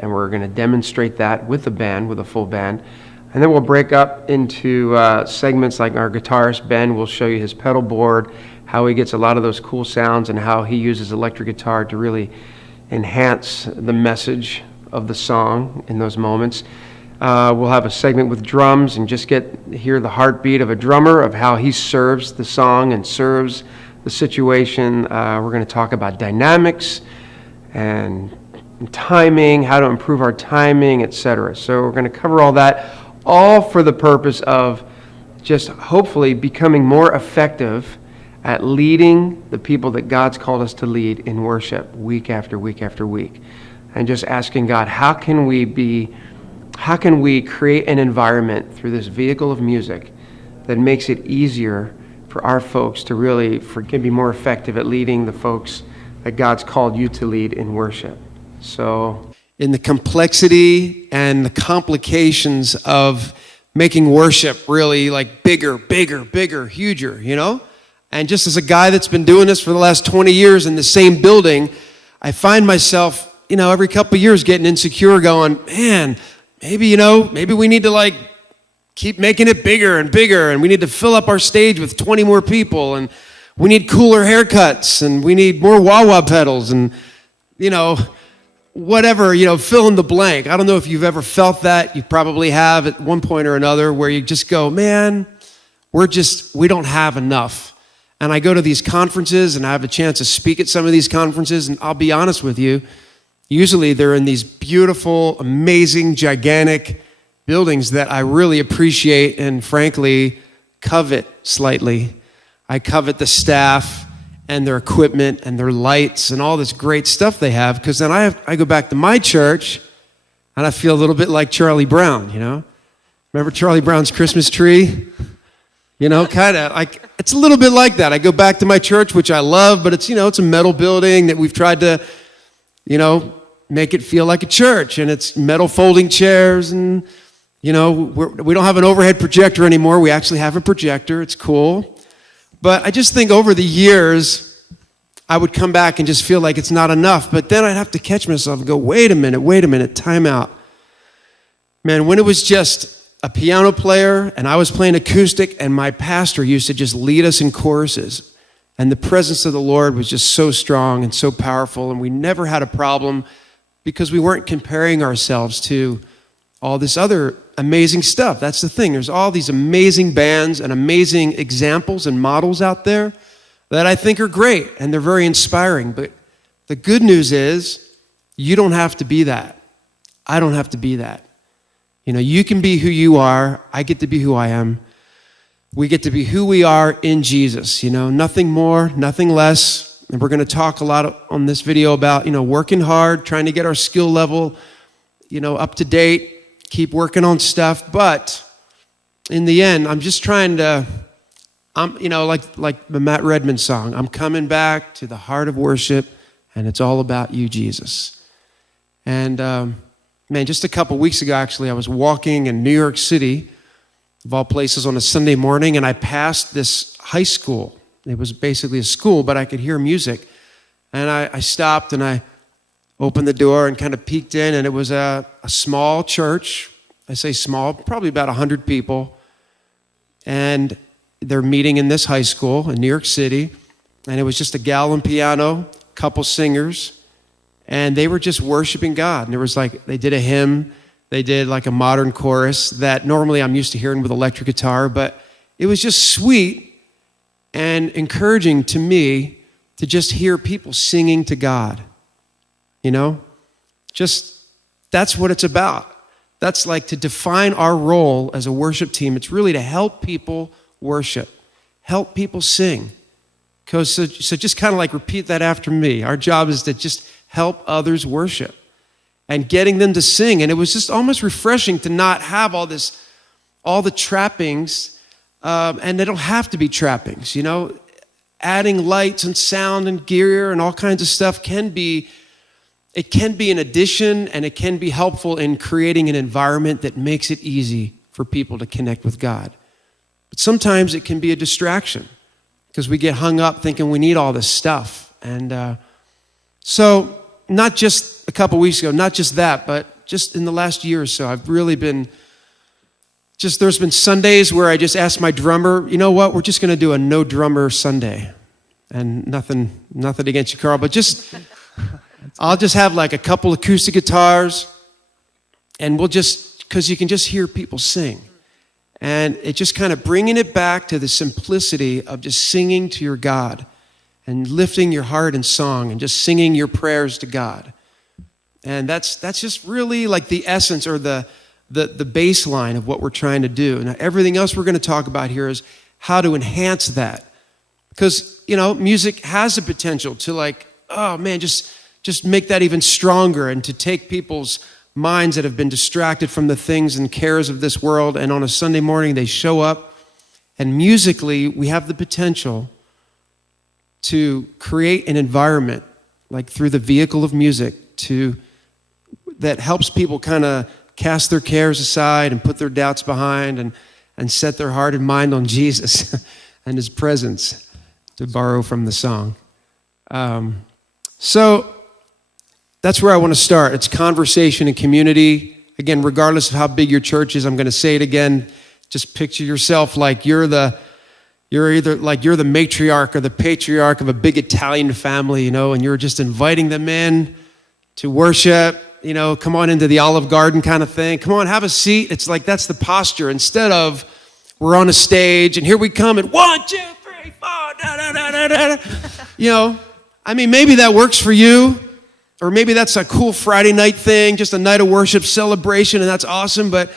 and we're going to demonstrate that with the band, with a full band. And then we'll break up into segments like our guitarist, Ben, will show you his pedal board, how he gets a lot of those cool sounds, and how he uses electric guitar to really enhance the message of the song in those moments. We'll have a segment with drums and just hear the heartbeat of a drummer, of how he serves the song and serves the situation. We're going to talk about dynamics and timing, how to improve our timing, etc. So we're going to cover all that, all for the purpose of just hopefully becoming more effective at leading the people that God's called us to lead in worship week after week after week. And just asking God, how can we create an environment through this vehicle of music that makes it easier for our folks to really can be more effective at leading the folks that God's called you to lead in worship. So, in the complexity and the complications of making worship really like bigger, huger, And just as a guy that's been doing this for the last 20 years in the same building, I find myself, every couple of years getting insecure, going, man, maybe we need to keep making it bigger and bigger, and we need to fill up our stage with 20 more people, and we need cooler haircuts, and we need more wah-wah pedals, and, whatever, fill in the blank. I don't know if you've ever felt that. You probably have at one point or another, where you just go, man, we don't have enough. And I go to these conferences, and I have a chance to speak at some of these conferences, and I'll be honest with you, usually they're in these beautiful, amazing, gigantic buildings that I really appreciate and frankly covet slightly. I covet the staff and their equipment and their lights and all this great stuff they have, because then I go back to my church and I feel a little bit like Charlie Brown, Remember Charlie Brown's Christmas tree? Kind of like, it's a little bit like that. I go back to my church, which I love, but it's, it's a metal building that we've tried to, make it feel like a church, and it's metal folding chairs, and, we don't have an overhead projector anymore. We actually have a projector. It's cool. But I just think over the years, I would come back and just feel like it's not enough, but then I'd have to catch myself and go, wait a minute, time out. Man, when it was just a piano player and I was playing acoustic, and my pastor used to just lead us in choruses, and the presence of the Lord was just so strong and so powerful, and we never had a problem because we weren't comparing ourselves to all this other amazing stuff. That's the thing. There's all these amazing bands and amazing examples and models out there that I think are great, and they're very inspiring. But the good news is you don't have to be that. I don't have to be that. You can be who you are. I get to be who I am. We get to be who we are in Jesus, nothing more, nothing less. And we're going to talk a lot on this video about, working hard, trying to get our skill level, up to date, keep working on stuff. But in the end, I'm just trying to, like the Matt Redman song, I'm coming back to the heart of worship, and it's all about you, Jesus. And, man, just a couple weeks ago, actually, I was walking in New York City, of all places, on a Sunday morning, and I passed this high school. It was basically a school, but I could hear music. And I stopped, and I opened the door and kind of peeked in, and it was a small church. I say small, probably about 100 people. And they're meeting in this high school in New York City. And it was just a gal on piano, a couple singers, and they were just worshiping God. And there was they did a hymn. They did a modern chorus that normally I'm used to hearing with electric guitar, but it was just sweet and encouraging to me to just hear people singing to God. Just that's what it's about. That's to define our role as a worship team. It's really to help people worship, help people sing. So just kind of repeat that after me. Our job is to just help others worship and getting them to sing. And it was just almost refreshing to not have all the trappings. And they don't have to be trappings, Adding lights and sound and gear and all kinds of stuff can be an addition, and it can be helpful in creating an environment that makes it easy for people to connect with God. But sometimes it can be a distraction because we get hung up thinking we need all this stuff. And so not just a couple weeks ago, not just that, but just in the last year or so, I've really been there's been Sundays where I just asked my drummer, you know what, we're just going to do a no drummer Sunday. And nothing against you, Carl, but I'll just have like a couple acoustic guitars, and because you can just hear people sing. And it just kind of bringing it back to the simplicity of just singing to your God and lifting your heart in song and just singing your prayers to God. And that's just really like the essence or the baseline of what we're trying to do. Now, everything else we're going to talk about here is how to enhance that. Because, music has the potential to like, oh man, just make that even stronger and to take people's minds that have been distracted from the things and cares of this world, and on a Sunday morning they show up, and musically we have the potential to create an environment, like through the vehicle of music, that helps people kind of cast their cares aside and put their doubts behind and set their heart and mind on Jesus and his presence, to borrow from the song. So that's where I want to start. It's conversation and community. Again, regardless of how big your church is, I'm going to say it again. Just picture yourself like you're the matriarch or the patriarch of a big Italian family, and you're just inviting them in to worship, come on into the Olive Garden kind of thing. Come on, have a seat. It's like that's the posture. Instead of we're on a stage and here we come and 1, 2, 3, 4, da, da, da, da, da. Maybe that works for you. Or maybe that's a cool Friday night thing, just a night of worship celebration, and that's awesome. But,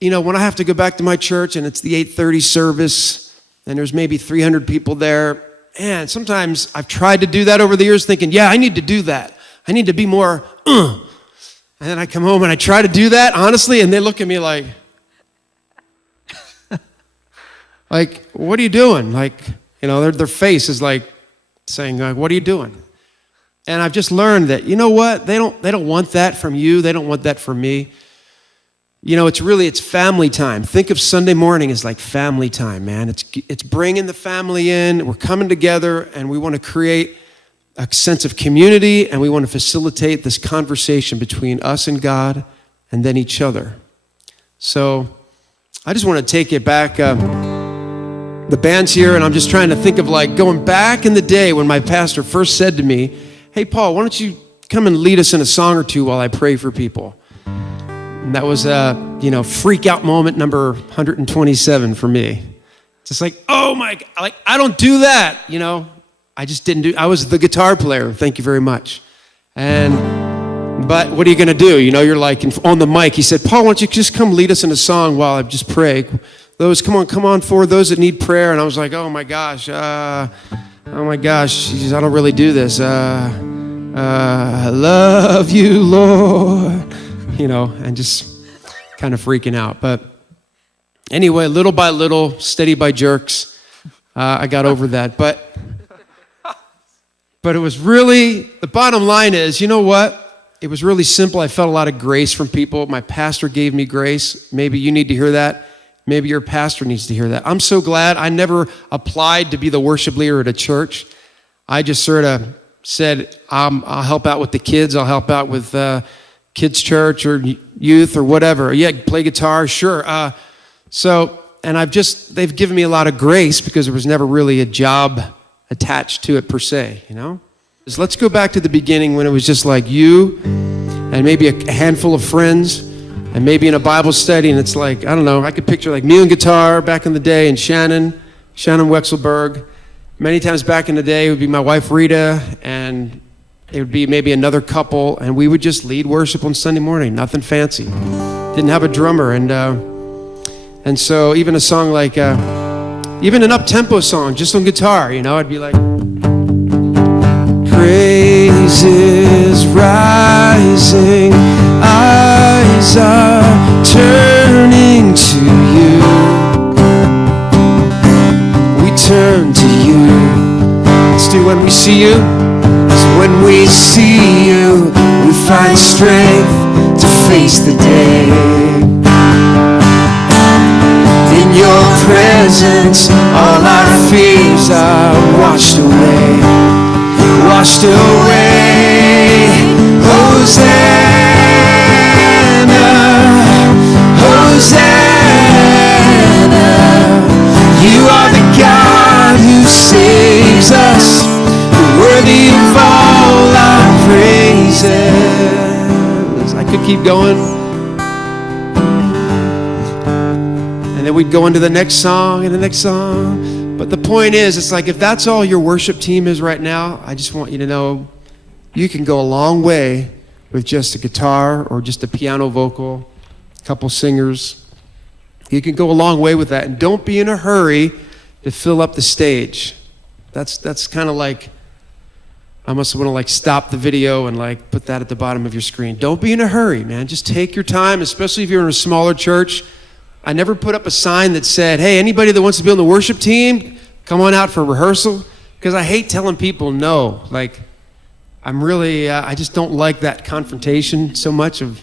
when I have to go back to my church and it's the 8:30 service and there's maybe 300 people there, and sometimes I've tried to do that over the years thinking, yeah, I need to do that. I need to be more, And then I come home and I try to do that, honestly, and they look at me like, what are you doing? Their face is like saying, what are you doing? And I've just learned that, you know what? They don't want that from you. They don't want that from me. It's family time. Think of Sunday morning as like family time, man. It's bringing the family in. We're coming together, and we want to create a sense of community, and we want to facilitate this conversation between us and God and then each other. So I just want to take it back. The band's here, and I'm just trying to think of like going back in the day when my pastor first said to me, hey, Paul, why don't you come and lead us in a song or two while I pray for people? And that was freak out moment number 127 for me. It's just like, oh my God, I don't do that, I just didn't I was the guitar player, thank you very much. But what are you going to do? You're like on the mic. He said, Paul, why don't you just come lead us in a song while I just pray? Come on forward, those that need prayer. And I was like, oh my gosh, Jesus, I don't really do this. I love you, Lord. And just kind of freaking out. But anyway, little by little, steady by jerks, I got over that. But it was really, the bottom line is, you know what? It was really simple. I felt a lot of grace from people. My pastor gave me grace. Maybe you need to hear that. Maybe your pastor needs to hear that. I'm so glad I never applied to be the worship leader at a church. I just sort of said, I'll help out with the kids. I'll help out with kids' church or youth or whatever. Yeah, play guitar, sure. And they've given me a lot of grace because there was never really a job attached to it per se, So let's go back to the beginning when it was just like you and maybe a handful of friends and maybe in a Bible study, and it's like, I don't know, I could picture like me and guitar back in the day and Shannon Wexelberg. Many times back in the day, it would be my wife Rita, and it would be maybe another couple, and we would just lead worship on Sunday morning, nothing fancy. Didn't have a drummer, and so even a song like, even an up-tempo song, just on guitar, I'd be like, praises rising, eyes are turning to you. We turn to you. Let's do when we see you. 'Cause when we see you, we find strength to face the day. In your presence, all our fears are washed away. Washed away. Hosanna, Hosanna. You are the God who saves us, worthy of all our praises. I could keep going. And then we'd go into the next song and the next song. But the point is, it's like if that's all your worship team is right now, I just want you to know you can go a long way with just a guitar or just a piano vocal, a couple singers. You can go a long way with that. And don't be in a hurry to fill up the stage. That's kind of like, I must want to like stop the video and like put that at the bottom of your screen. Don't be in a hurry, man. Just take your time, especially if you're in a smaller church. I never put up a sign that said, hey, anybody that wants to be on the worship team, come on out for rehearsal. Because I hate telling people no. Like, I'm really, I just don't like that confrontation so much of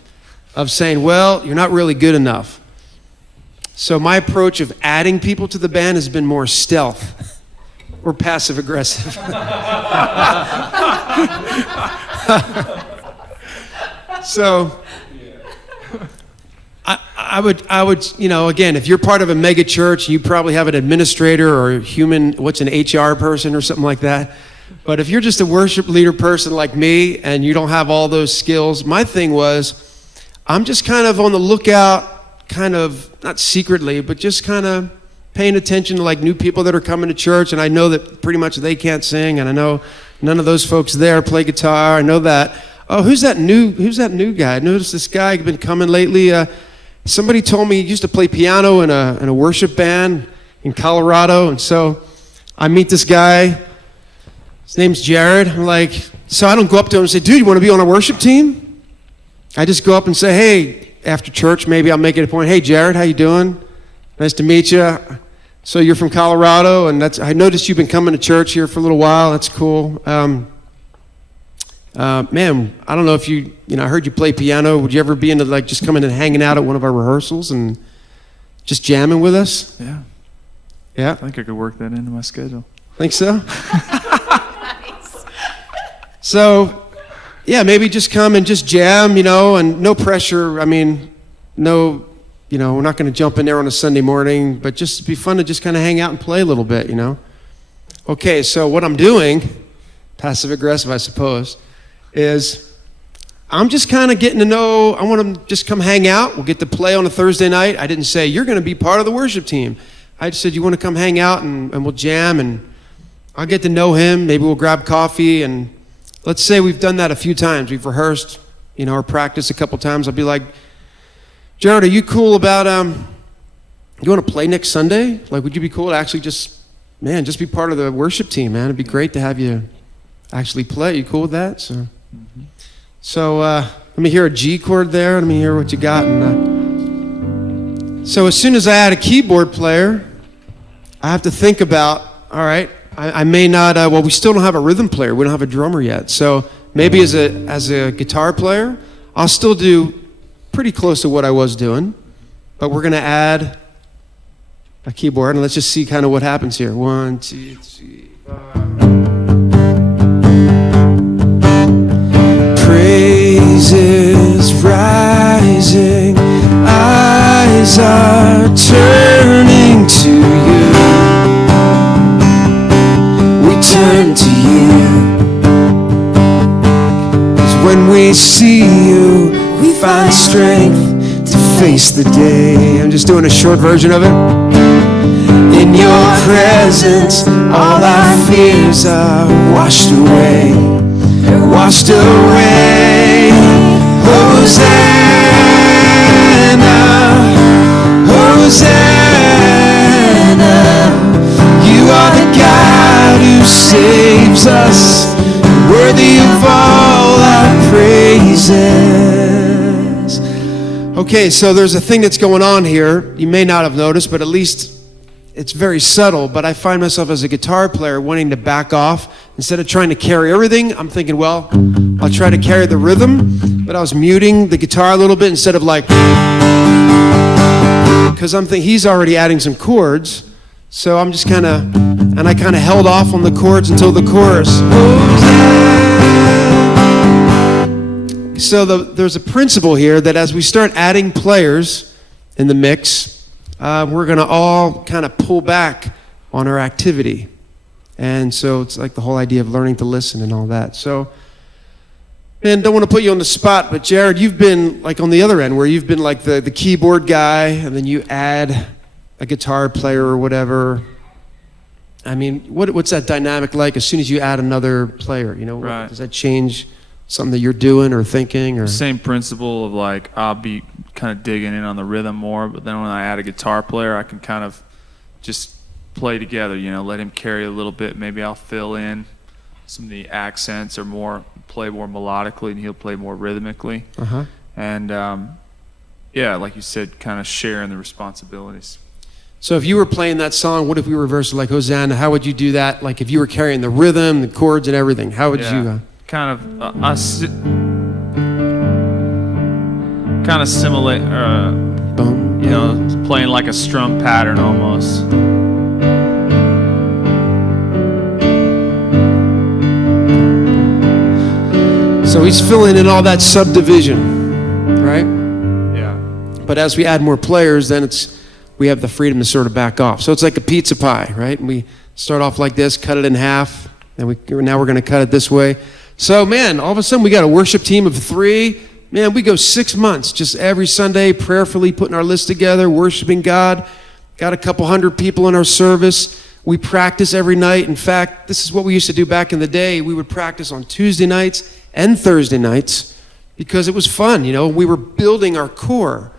saying, well, you're not really good enough. So my approach of adding people to the band has been more stealth or passive aggressive. So I would, you know, again, if you're part of a mega church, you probably have an administrator or a human, what's an HR person or something like that. But if you're just a worship leader person like me and you don't have all those skills, my thing was, I'm just kind of on the lookout, kind of, not secretly, but just kind of paying attention to like new people that are coming to church. And I know that pretty much they can't sing. And I know none of those folks there play guitar. I know that. Oh, who's that new guy? I noticed this guy been coming lately. Somebody told me he used to play piano in a worship band in Colorado. And so I meet this guy. His name's Jared. I'm like, so I don't go up to him and say, dude, you want to be on our worship team? I just go up and say, hey, after church, maybe I'll make it a point. Hey, Jared, how you doing? Nice to meet you. So you're from Colorado, and I noticed you've been coming to church here for a little while. That's cool. Man, I don't know if I heard you play piano. Would you ever be into like just coming and hanging out at one of our rehearsals and just jamming with us? Yeah. Yeah? I think I could work that into my schedule. Think so? So, yeah, maybe just come and just jam, and no pressure. I mean, no, we're not going to jump in there on a Sunday morning, but just be fun to just kind of hang out and play a little bit, Okay, so what I'm doing, passive aggressive, I suppose, is I'm just kind of getting to know. I want them to just come hang out. We'll get to play on a Thursday night. I didn't say, you're going to be part of the worship team. I just said, you want to come hang out and we'll jam, and I'll get to know him. Maybe we'll grab coffee, and let's say we've done that a few times. We've rehearsed, or practiced a couple times. I'll be like, Jared, are you cool about, you want to play next Sunday? Like, would you be cool to actually just be part of the worship team, man? It'd be great to have you actually play. You cool with that? So let me hear a G chord there. Let me hear what you got. And so as soon as I add a keyboard player, I have to think about, all right, I may not, we still don't have a rhythm player. We don't have a drummer yet. So maybe as a guitar player, I'll still do pretty close to what I was doing, but we're going to add a keyboard, and let's just see kind of what happens here. 1, 2, 3, 4. Praises rising, eyes are turning to you. We turn to you, 'cause when we see you, we find strength to face the day. I'm just doing a short version of it. In your presence, all our fears are washed away. Washed away. Hosanna, Hosanna. You are the God who saves us, worthy of all our praises. Okay, so there's a thing that's going on here. You may not have noticed, but at least it's very subtle. But I find myself as a guitar player wanting to back off. Instead of trying to carry everything, I'm thinking, well, I'll try to carry the rhythm, but I was muting the guitar a little bit instead of like, because I'm thinking he's already adding some chords. So I'm just kind of held off on the chords until the chorus. Hosanna, So there's a principle here that as we start adding players in the mix, we're going to all kind of pull back on our activity. And so it's like the whole idea of learning to listen and all that. So, man, don't want to put you on the spot, but Jared, you've been like on the other end where you've been like the keyboard guy, and then you add a guitar player or whatever. I mean, what's that dynamic like as soon as you add another player? You know, Right. does that change something that you're doing or thinking? Or Same principle of like I'll be kind of digging in on the rhythm more, but then when I add a guitar player, I can kind of just play together, you know, let him carry a little bit. Maybe I'll fill in some of the accents or play more melodically, and he'll play more rhythmically. Uh-huh. And yeah, like you said, kind of sharing the responsibilities. So if you were playing that song, what if we reversed it like Hosanna? How would you do that? Like if you were carrying the rhythm, the chords, and everything, how would you? Kind of simulate, Boom, you know, playing like a strum pattern almost. So he's filling in all that subdivision, right? Yeah. But as we add more players, then we have the freedom to sort of back off. So it's like a pizza pie, right? And we start off like this, cut it in half, and now we're going to cut it this way. So, man, all of a sudden we got a worship team of 3. Man, we go 6 months just every Sunday prayerfully putting our list together, worshiping God. Got a couple hundred people in our service. We practice every night. In fact, this is what we used to do back in the day. We would practice on Tuesday nights and Thursday nights because it was fun. You know, we were building our core.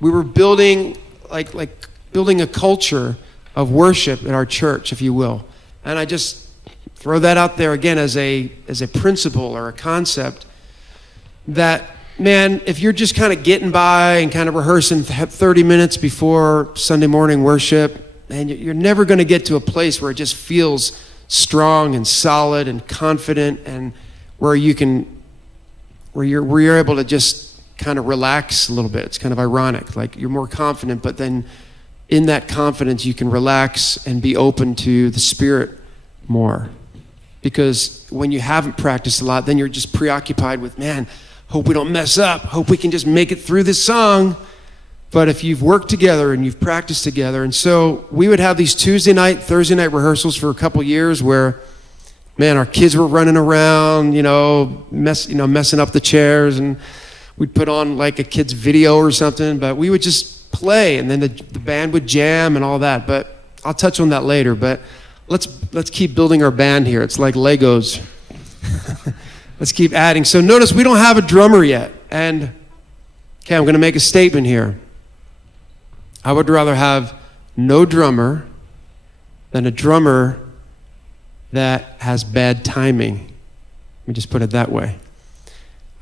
We were building like building a culture of worship in our church, if you will. And I just throw that out there again as a principle or a concept that, man, if you're just kind of getting by and kind of rehearsing 30 minutes before Sunday morning worship, man, you're never going to get to a place where it just feels strong and solid and confident, and where you're able to just kind of relax a little bit. It's kind of ironic. Like you're more confident, but then in that confidence you can relax and be open to the Spirit more. Because when you haven't practiced a lot, then you're just preoccupied with, man, hope we don't mess up. Hope we can just make it through this song. But if you've worked together and you've practiced together, and so we would have these Tuesday night, Thursday night rehearsals for a couple years where, man, our kids were running around, messing up the chairs, and we'd put on like a kid's video or something, but we would just play, and then the band would jam and all that. But I'll touch on that later. But let's keep building our band here. It's like Legos. Let's keep adding. So notice we don't have a drummer yet. And, okay, I'm going to make a statement here. I would rather have no drummer than a drummer that has bad timing. Let me just put it that way.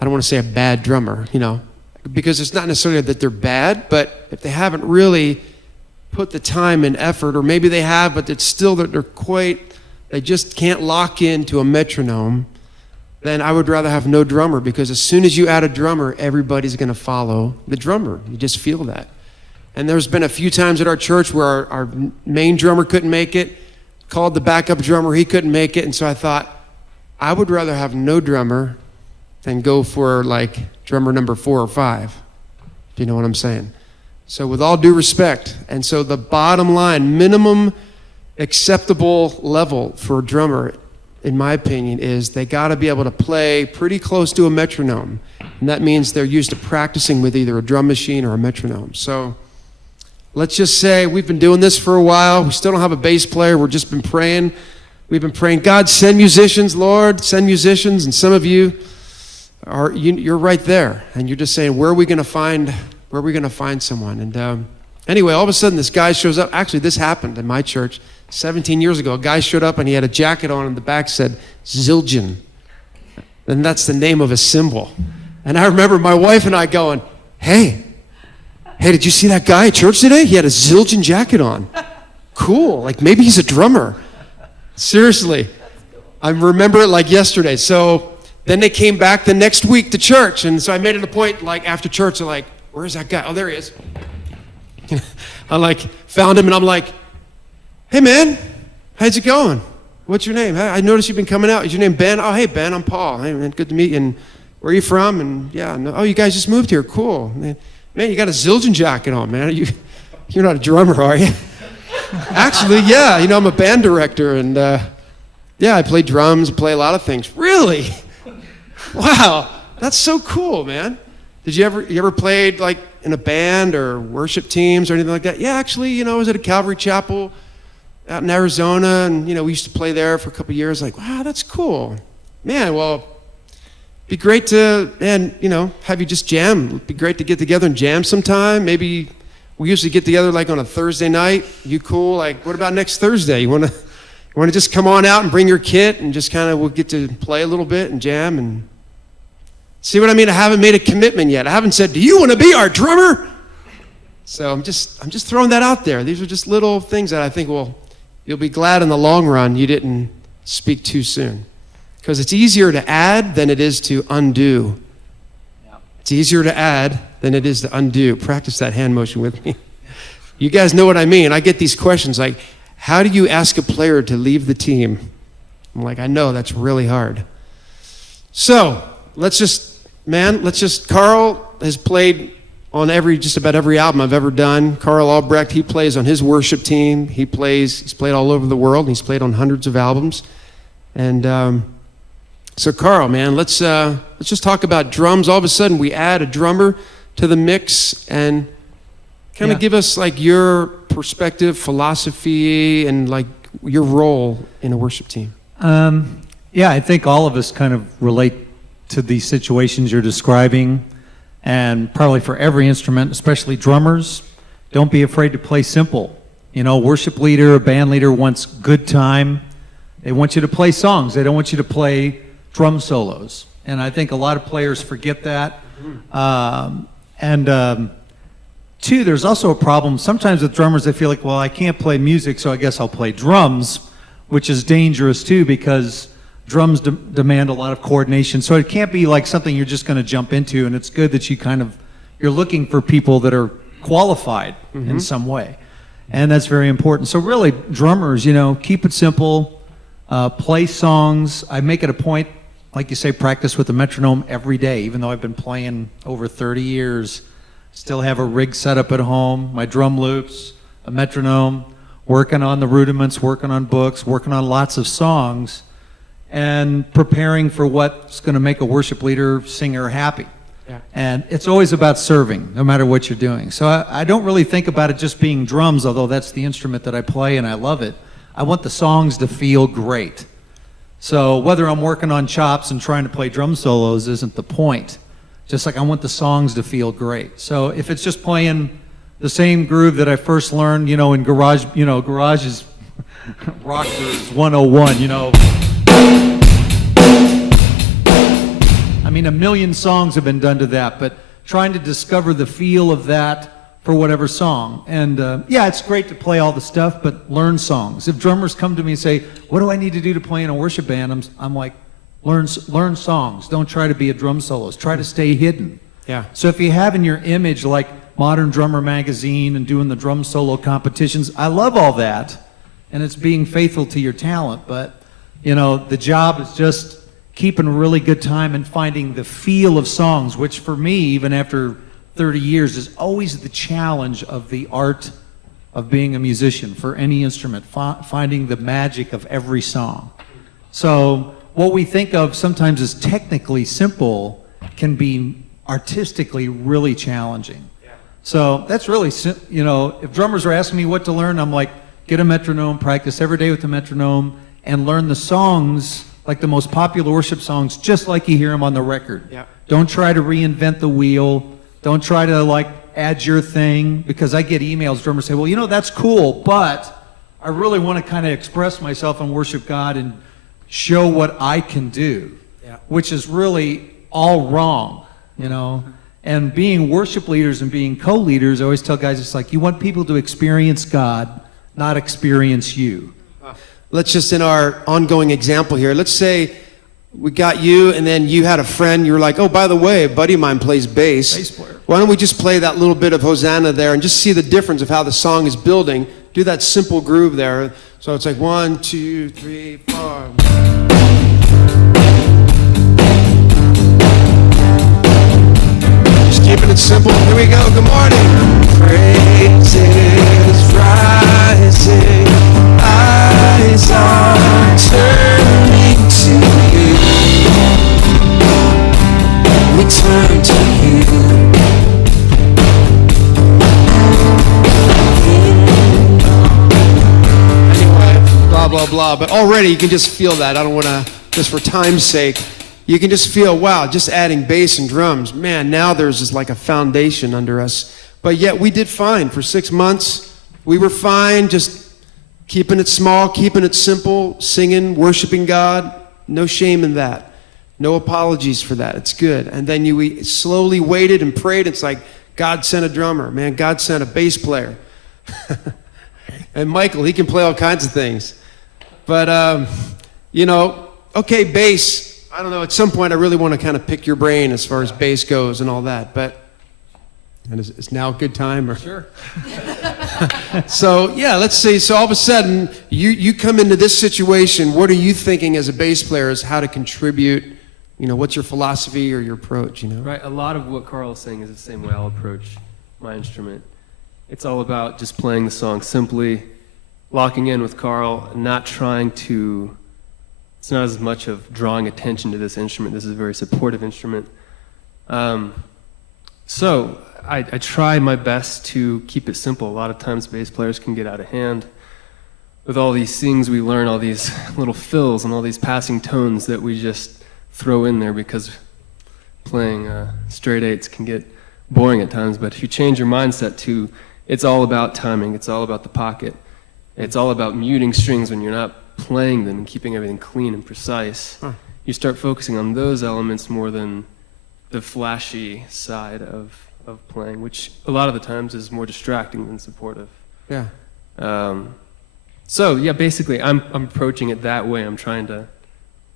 I don't want to say a bad drummer, because it's not necessarily that they're bad, but if they haven't really put the time and effort, or maybe they have, but it's still that they just can't lock into a metronome, then I would rather have no drummer, because as soon as you add a drummer, everybody's going to follow the drummer. You just feel that. And there's been a few times at our church where our main drummer couldn't make it, called the backup drummer, he couldn't make it, and so I thought, I would rather have no drummer than go for like drummer number 4 or 5. Do you know what I'm saying? So with all due respect, and so the bottom line, minimum acceptable level for a drummer, in my opinion, is they got to be able to play pretty close to a metronome. And that means they're used to practicing with either a drum machine or a metronome. So let's just say we've been doing this for a while. We still don't have a bass player. We've just been praying. We've been praying, God, send musicians, Lord, send musicians. And some of you you're right there, and you're just saying, where are we going to find someone? And anyway, all of a sudden this guy shows up. Actually, this happened in my church 17 years ago. A guy showed up and he had a jacket on, and the back said Zildjian, and that's the name of a cymbal. And I remember my wife and I going, hey, did you see that guy at church today? He had a Zildjian jacket on. Cool, like maybe he's a drummer. Seriously, I remember it like yesterday. So then they came back the next week to church, and so I made it a point, like after church, they're like, where's that guy? Oh, there he is. I found him, and I'm like, hey man, how's it going? What's your name? I noticed you've been coming out. Is your name Ben? Oh, hey Ben, I'm Paul. Hey man, good to meet you. And where are you from? And yeah, no, oh, you guys just moved here. Cool. Man, you got a Zildjian jacket on, man. You're not a drummer, are you? Actually, yeah. I'm a band director, and yeah, I play drums, play a lot of things. Really? Wow, that's so cool, man. Did you ever played like in a band or worship teams or anything like that? Yeah, actually, I was at a Calvary Chapel out in Arizona, and we used to play there for a couple of years. Like, wow, that's cool, man. Well, be great to have you just jam. It'd be great to get together and jam sometime. Maybe we usually get together like on a Thursday night. You cool? Like, what about next Thursday? You want to just come on out and bring your kit and just kind of we'll get to play a little bit and jam and see what I mean? I haven't made a commitment yet. I haven't said, do you want to be our drummer? So I'm just throwing that out there. These are just little things that I think you'll be glad in the long run you didn't speak too soon. Because it's easier to add than it is to undo. It's easier to add than it is to undo. Practice that hand motion with me. You guys know what I mean. I get these questions like, how do you ask a player to leave the team? I'm like, I know, that's really hard. So, Carl has played on just about every album I've ever done. Carl Albrecht, he plays on his worship team. He's played all over the world, and he's played on hundreds of albums. And so Carl, man, let's just talk about drums. All of a sudden, we add a drummer to the mix, and kind of give us like your perspective, philosophy, and like your role in a worship team. Yeah, I think all of us kind of relate to these situations you're describing, and probably for every instrument, especially drummers, don't be afraid to play simple. Worship leader, a band leader wants good time. They want you to play songs. They don't want you to play drum solos. And I think a lot of players forget that. Two, there's also a problem sometimes with drummers. They feel like, well, I can't play music, so I guess I'll play drums, which is dangerous too, because drums demand a lot of coordination. So it can't be like something you're just going to jump into, and it's good that you're looking for people that are qualified in some way. And that's very important. So really, drummers, keep it simple, play songs. I make it a point, like you say, practice with the metronome every day, even though I've been playing over 30 years. Still have a rig set up at home, my drum loops, a metronome, working on the rudiments, working on books, working on lots of songs, and preparing for what's going to make a worship leader, singer happy. Yeah. And it's always about serving, no matter what you're doing. So I don't really think about it just being drums, although that's the instrument that I play and I love it. I want the songs to feel great. So whether I'm working on chops and trying to play drum solos isn't the point. Just like I want the songs to feel great. So if it's just playing the same groove that I first learned, in garage, garage is Rockers 101, I mean, a million songs have been done to that, but trying to discover the feel of that for whatever song. And yeah, it's great to play all the stuff, but learn songs. If drummers come to me and say, what do I need to do to play in a worship band? I'm like, learn songs. Don't try to be a drum soloist. Try to stay hidden. Yeah. So if you have in your image like Modern Drummer Magazine and doing the drum solo competitions, I love all that, and it's being faithful to your talent. But the job is just keeping a really good time and finding the feel of songs, which for me, even after 30 years, is always the challenge of the art of being a musician for any instrument, finding the magic of every song. So what we think of sometimes as technically simple can be artistically really challenging. Yeah. So that's really, if drummers are asking me what to learn, I'm like, get a metronome, practice every day with the metronome, and learn the songs, like the most popular worship songs, just like you hear them on the record. Yeah. Don't try to reinvent the wheel. Don't try to add your thing, because I get emails, drummers say, well, that's cool, but I really want to kind of express myself and worship God and show what I can do, which is really all wrong, And being worship leaders and being co-leaders, I always tell guys, it's like you want people to experience God, not experience you. Let's just, in our ongoing example here, let's say we got you and then you had a friend, you were like, oh, by the way, a buddy of mine plays bass. Bass player. Why don't we just play that little bit of Hosanna there and just see the difference of how the song is building. Do that simple groove there. So it's like 1, 2, 3, 4. Keeping it simple. Here we go. Good morning. Praises rising. Eyes are turning to you. We turn to you. Anyway, blah, blah, blah. But already you can just feel that. I don't want to, just for time's sake, you can just feel, wow, just adding bass and drums. Man, now there's just like a foundation under us. But yet we did fine for 6 months. We were fine, just keeping it small, keeping it simple, singing, worshiping God. No shame in that. No apologies for that. It's good. And then we slowly waited and prayed. It's like God sent a drummer. Man, God sent a bass player. And Michael, he can play all kinds of things. But, okay, bass. I don't know, at some point I really want to kind of pick your brain as far as bass goes and all that, but is now a good time? Or? Sure. So, yeah, let's see. So all of a sudden, you come into this situation. What are you thinking as a bass player as how to contribute? What's your philosophy or your approach, Right, a lot of what Carl is saying is the same way I'll approach my instrument. It's all about just playing the song simply, locking in with Carl, not trying to... It's not as much of drawing attention to this instrument. This is a very supportive instrument. So I try my best to keep it simple. A lot of times bass players can get out of hand with all these things we learn, all these little fills and all these passing tones that we just throw in there because playing straight eights can get boring at times. But if you change your mindset to it's all about timing, it's all about the pocket, it's all about muting strings when you're not playing them and keeping everything clean and precise, you start focusing on those elements more than the flashy side of playing, which a lot of the times is more distracting than supportive. Yeah. So yeah, basically I'm approaching it that way. I'm trying to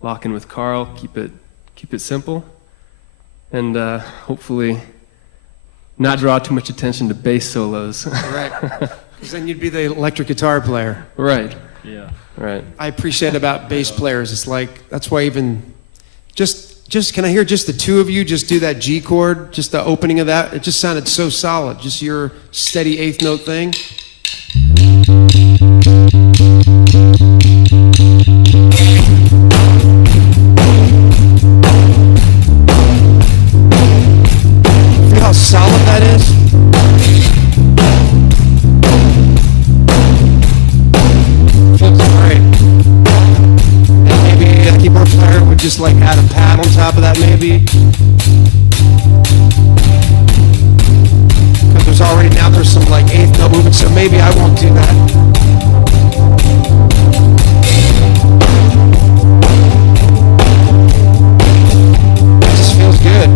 lock in with Carl, keep it simple, and hopefully not draw too much attention to bass solos. Right. Because then you'd be the electric guitar player. Right. Yeah. Right. I appreciate about bass players. It's like, that's why even, just can I hear just the two of you just do that G chord, just the opening of that? It just sounded so solid. Just your steady eighth note thing. Feel how solid that is? Keyboard player would just like add a pad on top of that maybe. Because there's some like eighth note movement, so maybe I won't do that. It just feels good.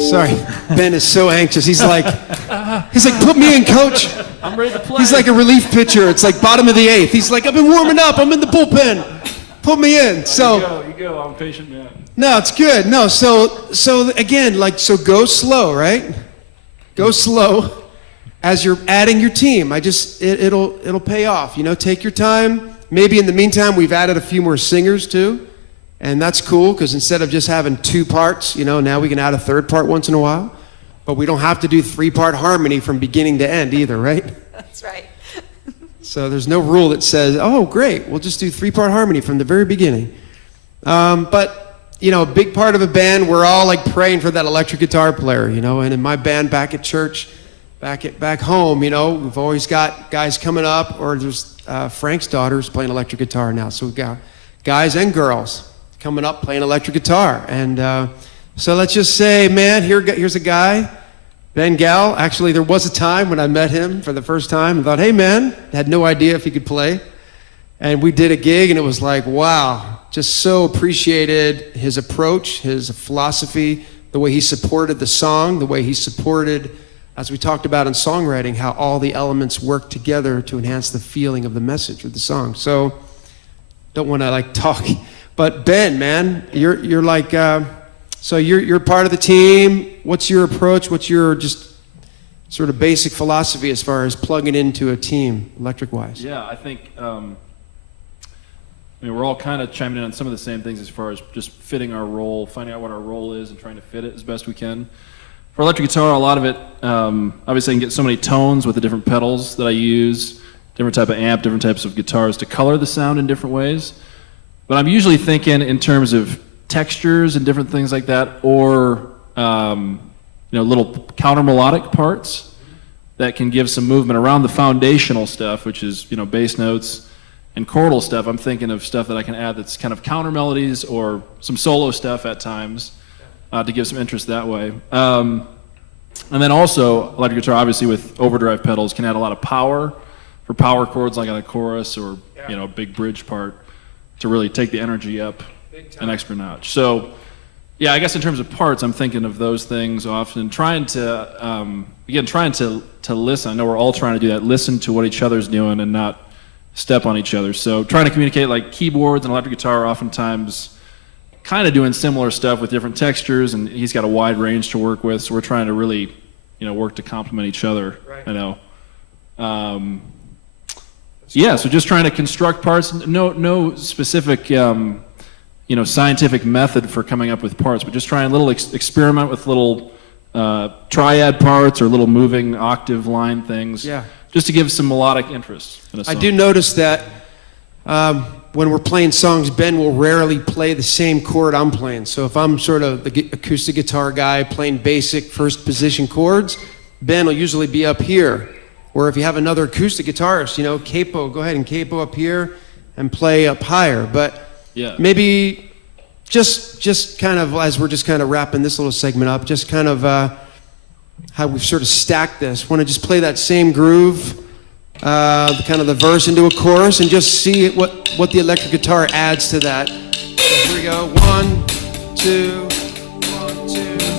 Sorry, Ben is so anxious. He's like, put me in, coach. I'm ready to play. He's like a relief pitcher. It's like bottom of the eighth. He's like, I've been warming up. I'm in the bullpen. Put me in. So you go. I'm a patient man. no, it's good. No, so again, so go slow, right? Go slow as you're adding your team. It'll pay off. Take your time. Maybe in the meantime, we've added a few more singers too, and that's cool because instead of just having two parts, now we can add a third part once in a while. But we don't have to do three-part harmony from beginning to end either, right? That's right. So there's no rule that says, oh, great, we'll just do three-part harmony from the very beginning. But, a big part of a band, we're all like praying for that electric guitar player, and in my band back at church, back home, we've always got guys coming up, or there's Frank's daughter's playing electric guitar now. So we've got guys and girls coming up playing electric guitar. And so let's just say, man, here's a guy, Ben Gal. Actually, there was a time when I met him for the first time and thought, hey, man, had no idea if he could play. And we did a gig, and it was like, wow, just so appreciated his approach, his philosophy, the way he supported the song, the way he supported, as we talked about in songwriting, how all the elements work together to enhance the feeling of the message of the song. So, don't want to talk, but Ben, man, you're like, so you're part of the team. What's your approach? What's your just sort of basic philosophy as far as plugging into a team, electric-wise? Yeah, I think, I mean, we're all kind of chiming in on some of the same things as far as just fitting our role, finding out what our role is, and trying to fit it as best we can. For electric guitar, a lot of it, obviously I can get so many tones with the different pedals that I use, different type of amp, different types of guitars to color the sound in different ways. But I'm usually thinking in terms of textures and different things like that, or little counter melodic parts that can give some movement around the foundational stuff, which is bass notes and chordal stuff. I'm thinking of stuff that I can add that's kind of counter melodies or some solo stuff at times to give some interest that way. And then also electric guitar, obviously with overdrive pedals, can add a lot of power for power chords like on a chorus or a big bridge part to really take the energy up an extra notch. So yeah, I guess in terms of parts, I'm thinking of those things often, trying to listen. I know we're all trying to do that, listen to what each other's doing and not step on each other. So trying to communicate, like keyboards and electric guitar are oftentimes kind of doing similar stuff with different textures, and he's got a wide range to work with, so we're trying to really work to complement each other. Right. I know. So just trying to construct parts. No specific scientific method for coming up with parts, but just trying little experiment with little triad parts or little moving octave line things. Yeah. Just to give some melodic interest in a song. I do notice that when we're playing songs, Ben will rarely play the same chord I'm playing. So if I'm sort of the acoustic guitar guy playing basic first position chords, Ben will usually be up here. Or if you have another acoustic guitarist, capo, go ahead and capo up here and play up higher. But maybe just kind of, as we're just kind of wrapping this little segment up, just kind of how we've sort of stacked this. Want to just play that same groove, kind of the verse into a chorus, and just see what the electric guitar adds to that. So here we go. 1, 2, 1, 2, 3.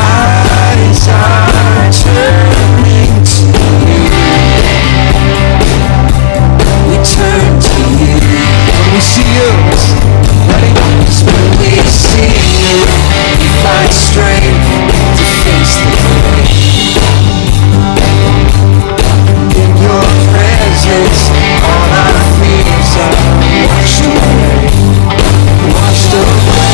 Eyes are turning to you. We turn to you when we see you. Ready? 'Cause when we see you, we find strength to face the day. In your presence, all our fears are washed away. Washed away.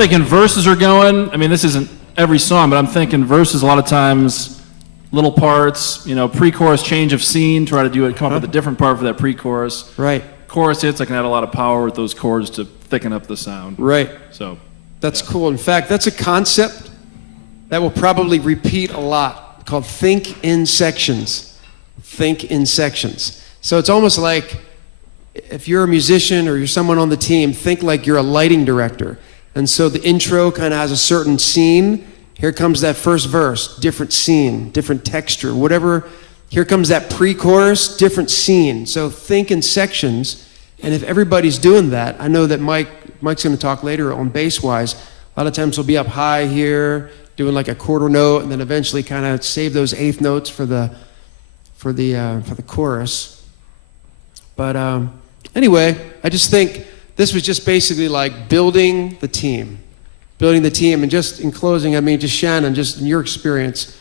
Thinking verses are going. I mean, this isn't every song, but I'm thinking verses a lot of times, little parts, pre-chorus change of scene, try to come up with a different part for that pre-chorus. Right. Chorus hits, I can add a lot of power with those chords to thicken up the sound. Right. So that's cool. In fact, that's a concept that will probably repeat a lot, called think in sections. Think in sections. So it's almost like if you're a musician or you're someone on the team, think like you're a lighting director. And so the intro kind of has a certain scene. Here comes that first verse, different scene, different texture, whatever. Here comes that pre-chorus, different scene. So think in sections. And if everybody's doing that, I know that Mike's going to talk later on bass-wise. A lot of times he'll be up high here, doing like a quarter note, and then eventually kind of save those eighth notes for the chorus. But anyway, I just think this was just basically like building the team. And just in closing, I mean, just Shannon, just in your experience,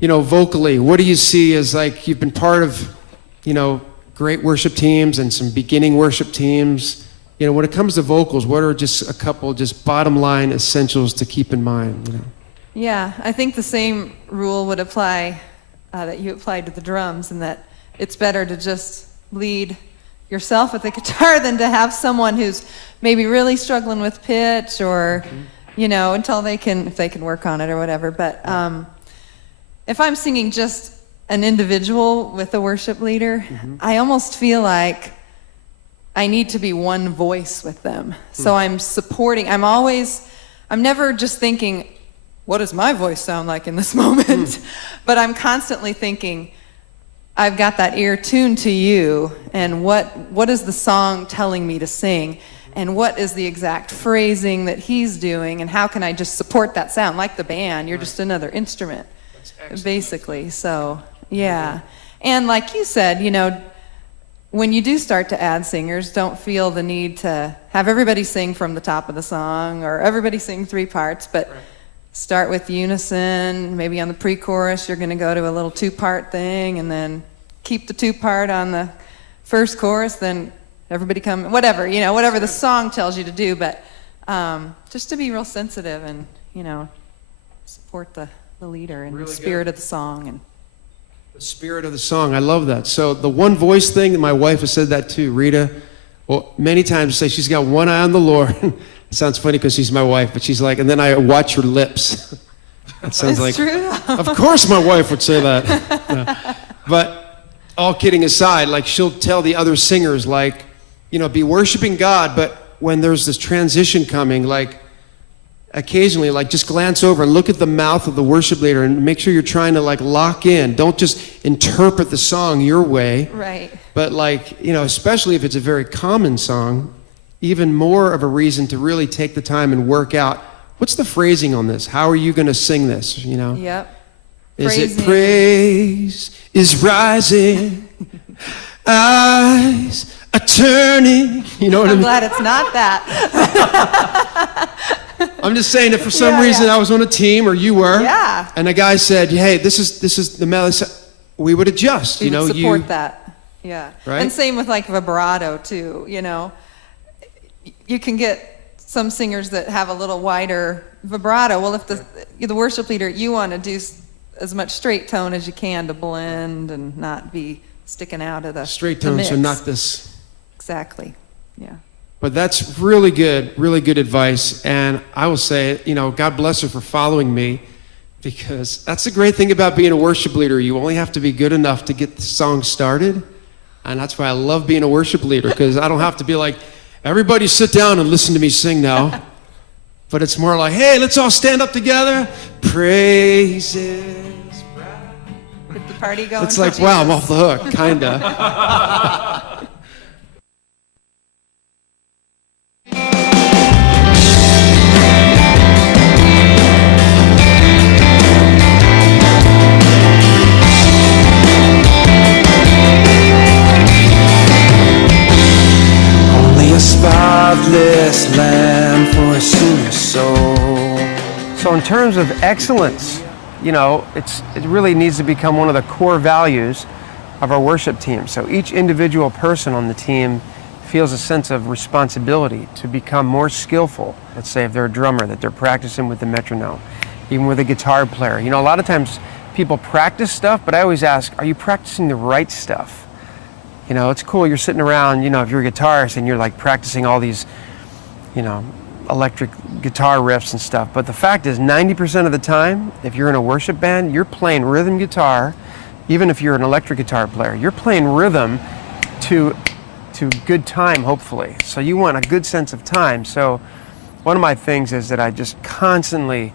vocally, what do you see as like, you've been part of, great worship teams and some beginning worship teams. When it comes to vocals, what are just a couple just bottom line essentials to keep in mind? Yeah, I think the same rule would apply that you applied to the drums, and that it's better to just lead yourself with the guitar than to have someone who's maybe really struggling with pitch or, until if they can work on it or whatever. But if I'm singing just an individual with a worship leader, I almost feel like I need to be one voice with them. So I'm supporting, I'm never just thinking, what does my voice sound like in this moment? But I'm constantly thinking, I've got that ear tuned to you, and what is the song telling me to sing? And what is the exact phrasing that he's doing, and how can I just support that sound? Like the band, you're just another instrument, basically. So, yeah. And like you said, when you do start to add singers, don't feel the need to have everybody sing from the top of the song or everybody sing 3 parts, but start with unison. Maybe on the pre-chorus, you're going to go to a little 2-part thing, and then keep the 2-part on the first chorus, then everybody come, whatever, whatever the song tells you to do, but just to be real sensitive and, support the leader and the spirit of the song. And The spirit of the song. I love that. So the one voice thing, my wife has said that too. Rita, well, many times say she's got one eye on the Lord. It sounds funny because she's my wife, but she's like, and then I watch her lips. That sounds it's true. Of course my wife would say that. Yeah. But all kidding aside, like she'll tell the other singers, like, be worshiping God, but when there's this transition coming, like occasionally, like just glance over and look at the mouth of the worship leader and make sure you're trying to like lock in. Don't just interpret the song your way. Right. But like, especially if it's a very common song, even more of a reason to really take the time and work out, what's the phrasing on this? How are you going to sing this, Yep. Is Phrasing. it praise is rising, eyes are turning, you know what I I'm mean? glad it's not that. I'm just saying that for some Yeah, reason yeah. I was on a team, or you were, Yeah. and a guy said, hey, this is the melody, we would adjust, We would support you, that. Yeah. Right? And same with like vibrato too, You can get some singers that have a little wider vibrato. Well, if the worship leader, you want to do as much straight tone as you can to blend and not be sticking out of the straight the tone, mix. so not this. Exactly. Yeah. But that's really good advice. And I will say, God bless her for following me, because that's the great thing about being a worship leader. You only have to be good enough to get the song started. And that's why I love being a worship leader, because I don't have to be like, everybody sit down and listen to me sing now. But it's more like, hey, let's all stand up together. Praises. Get the party going. It's for like, wow, I'm Jesus. off the hook, kinda. A spotless lamb for a sinner's soul. So in terms of excellence, it really needs to become one of the core values of our worship team. So each individual person on the team feels a sense of responsibility to become more skillful. Let's say if they're a drummer, that they're practicing with the metronome, even with a guitar player. A lot of times people practice stuff, but I always ask, are you practicing the right stuff? It's cool, you're sitting around, if you're a guitarist and you're like practicing all these, electric guitar riffs and stuff. But the fact is, 90% of the time, if you're in a worship band, you're playing rhythm guitar. Even if you're an electric guitar player, you're playing rhythm to good time, hopefully. So you want a good sense of time. So one of my things is that I just constantly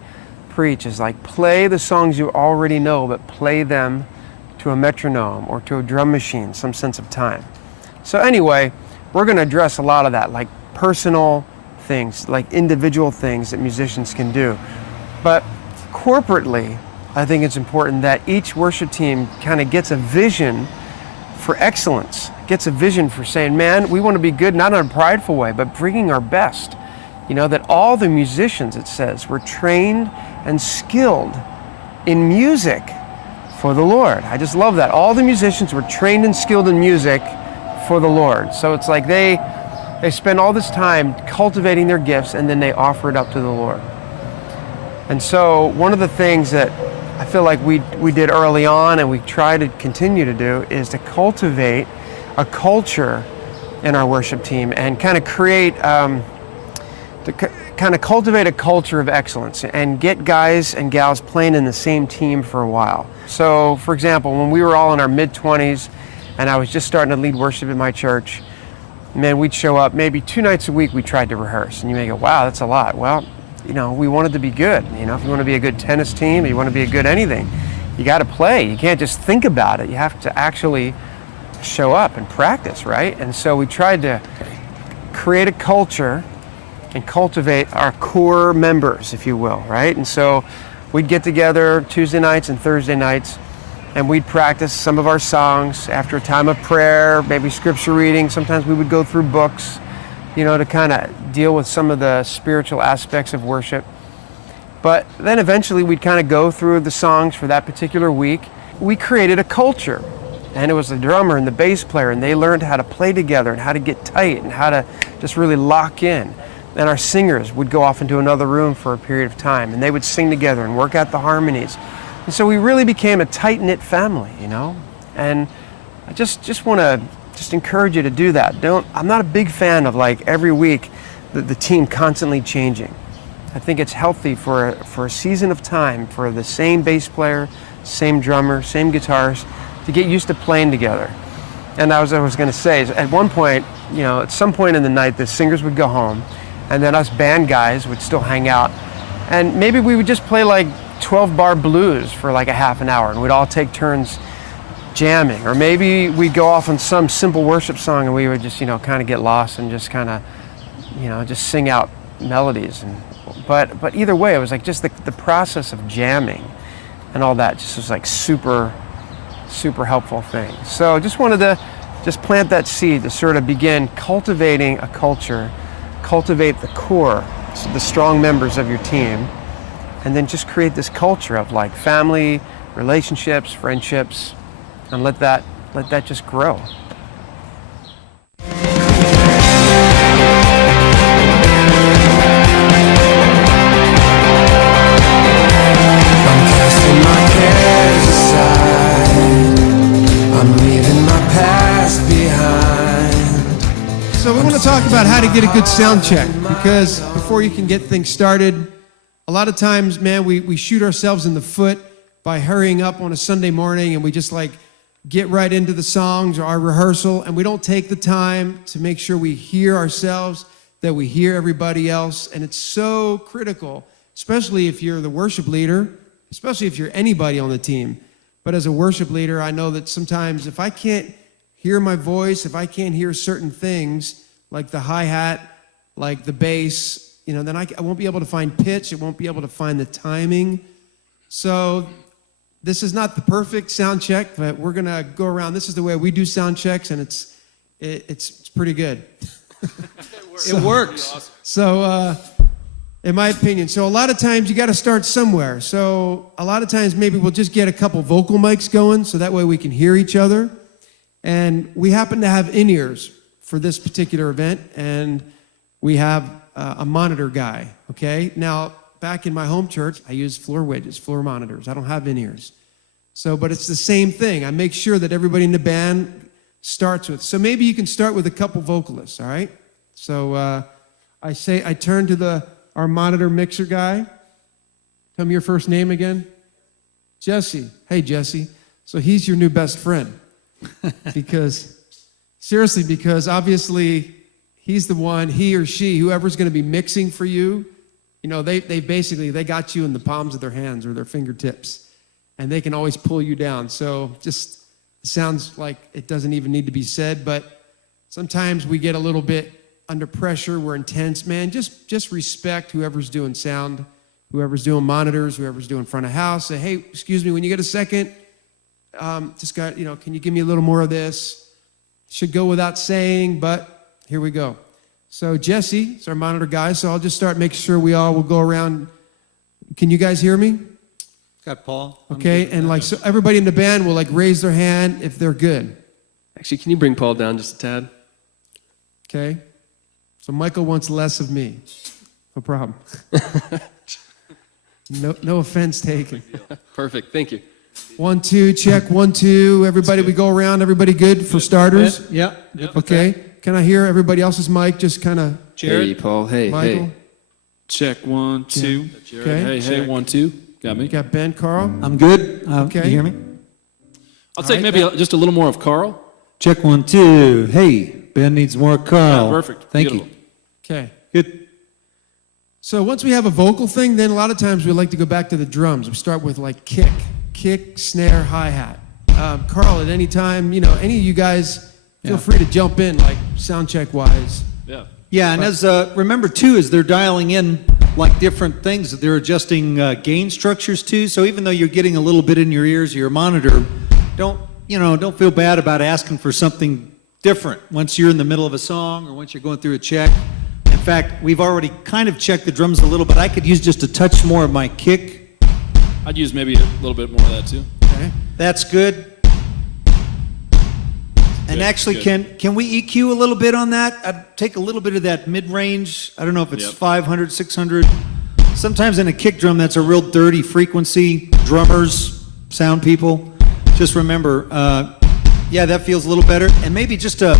preach is like, play the songs you already know, but play them to a metronome or to a drum machine, some sense of time. So anyway, we're going to address a lot of that, like personal things, like individual things that musicians can do. But corporately, I think it's important that each worship team kind of gets a vision for excellence, gets a vision for saying, man, we want to be good, not in a prideful way, but bringing our best. That all the musicians, it says, were trained and skilled in music for the Lord. I just love that. All the musicians were trained and skilled in music for the Lord. So it's like they spend all this time cultivating their gifts, and then they offer it up to the Lord. And so one of the things that I feel like we did early on, and we try to continue to do, is to cultivate a culture in our worship team and kind of create, kind of cultivate a culture of excellence and get guys and gals playing in the same team for a while. So, for example, when we were all in our mid-20s and I was just starting to lead worship in my church, man, we'd show up maybe 2 nights a week we tried to rehearse. And you may go, wow, that's a lot. Well, you know, we wanted to be good. You know, if you want to be a good tennis team, you want to be a good anything, you got to play. You can't just think about it. You have to actually show up and practice, right? And so we tried to create a culture and cultivate our core members, if you will, right? And so we'd get together Tuesday nights and Thursday nights, and we'd practice some of our songs after a time of prayer, maybe scripture reading. Sometimes we would go through books, you know, to kind of deal with some of the spiritual aspects of worship. But then eventually we'd kind of go through the songs for that particular week. We created a culture, and it was the drummer and the bass player, and they learned how to play together and how to get tight and how to just really lock in. And our singers would go off into another room for a period of time, and they would sing together and work out the harmonies. And so we really became a tight-knit family, you know? And I just want to encourage you to do that. I'm not a big fan of like every week the team constantly changing. I think it's healthy for a season of time for the same bass player, same drummer, same guitarist to get used to playing together. And I was going to say, at one point, you know, at some point in the night, the singers would go home, and then us band guys would still hang out. And maybe we would just play like 12-bar blues for like a half an hour, and we'd all take turns jamming. Or maybe we'd go off on some simple worship song, and we would just, you know, kind of get lost and just kind of, you know, just sing out melodies. But either way, it was like just the process of jamming and all that just was like super helpful thing. So just wanted to just plant that seed to sort of begin cultivating a culture, cultivate the core, so the strong members of your team, and then just create this culture of like family, relationships, friendships, and let that just grow. So we want to talk about how to get a good sound check, because before you can get things started, a lot of times, man, we shoot ourselves in the foot by hurrying up on a Sunday morning, and we just like get right into the songs or our rehearsal, and we don't take the time to make sure we hear ourselves, that we hear everybody else. And it's so critical, especially if you're the worship leader, especially if you're anybody on the team. But as a worship leader, I know that sometimes if I can't hear my voice, if I can't hear certain things like the hi-hat, like the bass, you know, then I won't be able to find pitch. I won't be able to find the timing. So this is not the perfect sound check, but we're going to go around. This is the way we do sound checks, and it's pretty good. It works. So in my opinion, so a lot of times you got to start somewhere. So a lot of times maybe we'll just get a couple vocal mics going so that way we can hear each other. And we happen to have in-ears for this particular event, and we have a monitor guy, okay? Now, back in my home church, I use floor wedges, floor monitors. I don't have in-ears. So, but it's the same thing. I make sure that everybody in the band starts with. So maybe you can start with a couple vocalists, all right? So I turn to our monitor mixer guy. Tell me your first name again. Jesse. Hey, Jesse. So he's your new best friend. because obviously he's the one, he or she, whoever's going to be mixing for you, you know, they got you in the palms of their hands or their fingertips, and they can always pull you down. So just sounds like it doesn't even need to be said, but sometimes we get a little bit under pressure. We're intense, man. Just respect whoever's doing sound, whoever's doing monitors, whoever's doing front of house. Say, hey, excuse me, when you get a second, can you give me a little more of this? Should go without saying, but here we go. So Jesse is our monitor guy, so I'll just start making sure we all will go around. Can you guys hear me? Got Paul. Okay, and so everybody in the band will raise their hand if they're good. Actually, can you bring Paul down just a tad? Okay. So Michael wants less of me. No problem. No offense taken. Perfect, thank you. 1, 2, check, 1, 2. Everybody, we go around. Everybody good for starters? Yeah. Okay. can I hear everybody else's mic? Just kind of. Hey, Paul. Hey, Michael. hey. Check 1, 2. Okay. Hey, hey, 1, 2. Got me. You got Ben, Carl. I'm good. Okay. Can you hear me? I'll take right, maybe just a little more of Carl. Check 1, 2. Hey, Ben needs more Carl. Yeah, perfect. Thank Beautiful. you. Okay. Good. So once we have a vocal thing, then a lot of times we like to go back to the drums. We start with like kick, snare, hi-hat. Carl, at any time, any of you guys, feel free to jump in, like sound check wise. Yeah. Yeah, and as remember too, is they're dialing in like different things. They're adjusting gain structures too. So even though you're getting a little bit in your ears, your monitor, don't feel bad about asking for something different once you're in the middle of a song or once you're going through a check. In fact, we've already kind of checked the drums a little, but I could use just a touch more of my kick. I'd use maybe a little bit more of that too. Okay. That's good. And Good, actually, good. can we EQ a little bit on that? I'd take a little bit of that mid-range. I don't know if it's Yep. 500, 600. Sometimes in a kick drum, that's a real dirty frequency. Drummers, sound people, just remember, yeah, that feels a little better. And maybe just a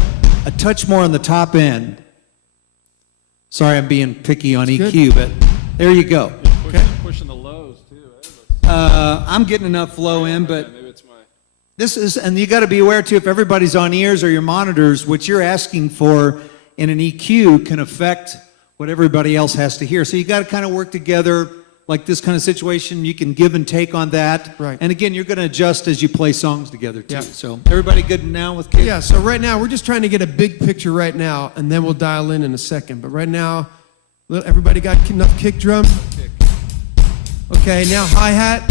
touch more on the top end. Sorry, I'm being picky on EQ, but there you go. Pushing the lows too. I'm getting enough flow in, but Maybe it's my. this is, and you got to be aware too, if everybody's on ears or your monitors, what you're asking for in an EQ can affect what everybody else has to hear. So you got to kind of work together, like this kind of situation. You can give and take on that. Right. And again, you're going to adjust as you play songs together too. Yeah. So everybody good now with kick? Yeah, so right now, we're just trying to get a big picture right now, and then we'll dial in a second. But right now, everybody got enough kick drum? Okay, now hi-hat.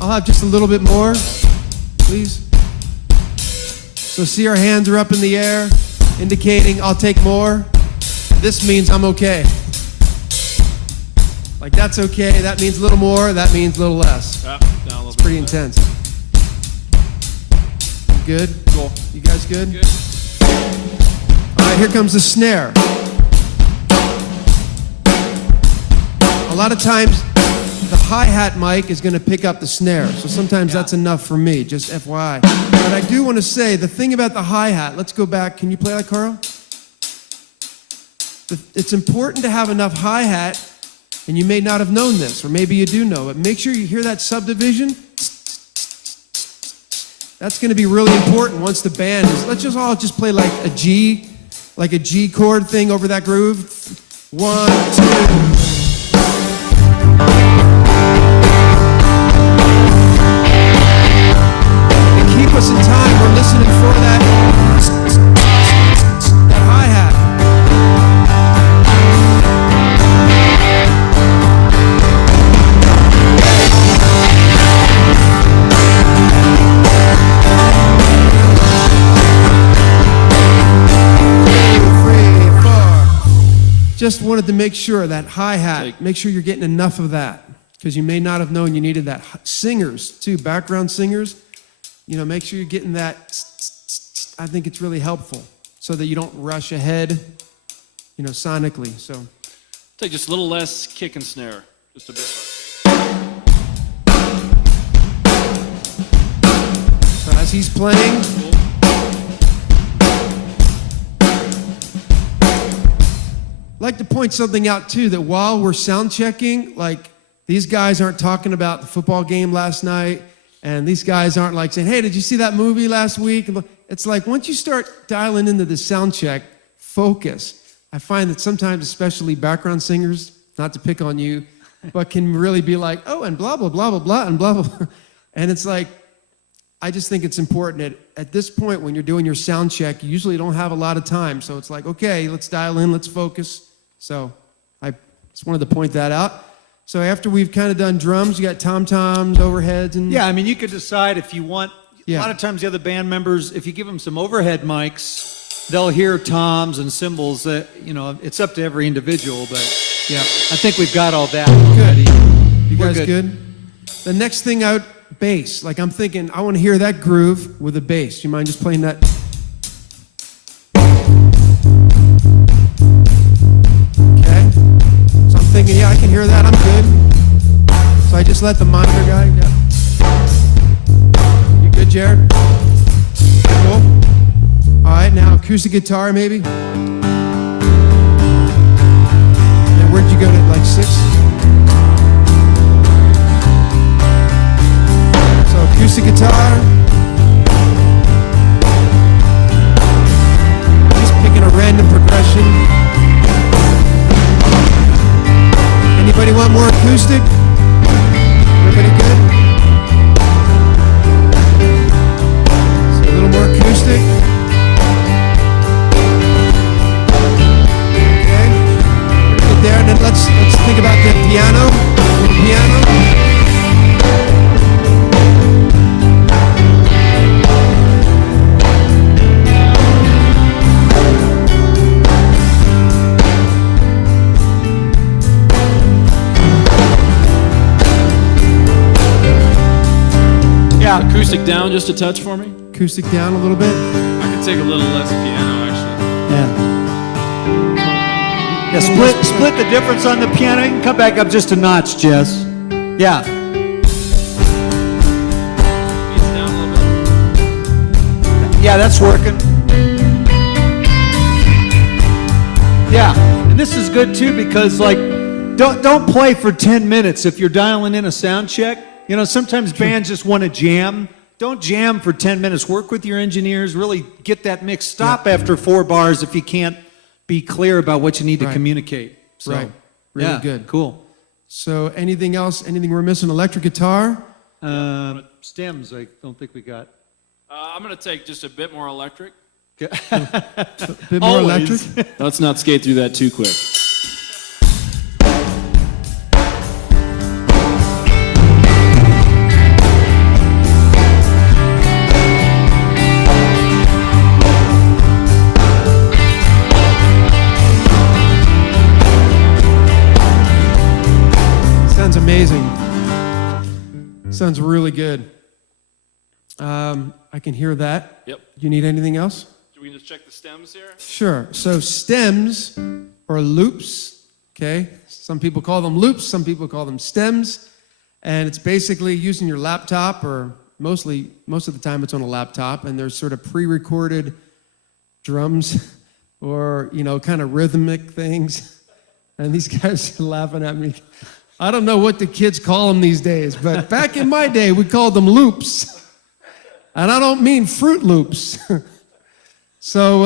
I'll have just a little bit more, please. So see our hands are up in the air, indicating I'll take more. This means I'm okay. Like that's okay, that means a little more, that means a little less. Down a little It's pretty intense. Good? Cool. You guys good? Good. All right, here comes the snare. A lot of times, the hi-hat mic is going to pick up the snare, so sometimes that's enough for me, just FYI. But I do want to say, the thing about the hi-hat, let's go back. Can you play that, Carl? It's important to have enough hi-hat, and you may not have known this, or maybe you do know it. Make sure you hear that subdivision. That's going to be really important once the band is, let's just all just play like a G chord thing over that groove. 1, 2. Keep us in time. We're listening for that hi-hat. Just wanted to make sure that hi-hat, make sure you're getting enough of that, because you may not have known you needed that. Singers, too, background singers, make sure you're getting that. I think it's really helpful so that you don't rush ahead, sonically. So Take just a little less kick and snare, just a bit less. So as he's playing, I'd like to point something out too, that while we're sound checking, like these guys aren't talking about the football game last night, and these guys aren't like saying, hey, did you see that movie last week? It's like once you start dialing into the sound check, focus. I find that sometimes, especially background singers, not to pick on you, but can really be like, oh, and blah, blah, blah, blah, blah, and blah, blah, blah. And it's like, I just think it's important at this point when you're doing your sound check, you usually don't have a lot of time. So it's like, okay, let's dial in, let's focus. So I just wanted to point that out. So after we've kind of done drums, you got tom-toms, overheads, and... Yeah, I mean, you could decide if you want... Yeah. A lot of times the other band members, if you give them some overhead mics, they'll hear toms and cymbals. It's up to every individual, but Yeah. I think we've got all that Good. already. You We're guys good? The next thing bass. Like I'm thinking, I want to hear that groove with a bass. You mind just playing that? Okay. So I'm thinking, yeah, I can hear that. I'm good. So I just let the monitor guy. Yeah. You good, Jared? Cool. All right, now acoustic guitar maybe. Now where'd you go to, like 6? So acoustic guitar. Just picking a random progression. Anybody want more acoustic? Everybody good? So a little more acoustic. Okay. Get there, and then let's think about the piano. The piano. Yeah. Acoustic down just a touch for me. Acoustic down a little bit. I could take a little less piano, actually. Yeah. Yeah, split the difference on the piano. You can come back up just a notch, Jess. Yeah. Beats down a little bit. Yeah, that's working. Yeah, and this is good too because like don't play for 10 minutes if you're dialing in a sound check. You know, sometimes bands just want to jam. Don't jam for 10 minutes. Work with your engineers, really get that mix. Stop after 4 bars if you can't be clear about what you need to Right. communicate. So, Right. Really yeah, good. Cool. So anything else? Anything we're missing? Electric guitar? Stems, I don't think we got. I'm going to take just a bit more electric. A bit more Always. electric? Let's not skate through that too quick. Sounds amazing. Sounds really good. I can hear that. Yep. You need anything else? Do we just check the stems here? Sure. So stems or loops, okay? Some people call them loops, some people call them stems. And it's basically using your laptop, or most of the time it's on a laptop, and there's sort of pre-recorded drums or, you know, kind of rhythmic things. And these guys are laughing at me. I don't know what the kids call them these days, but back in my day, we called them loops. And I don't mean Fruit Loops. So,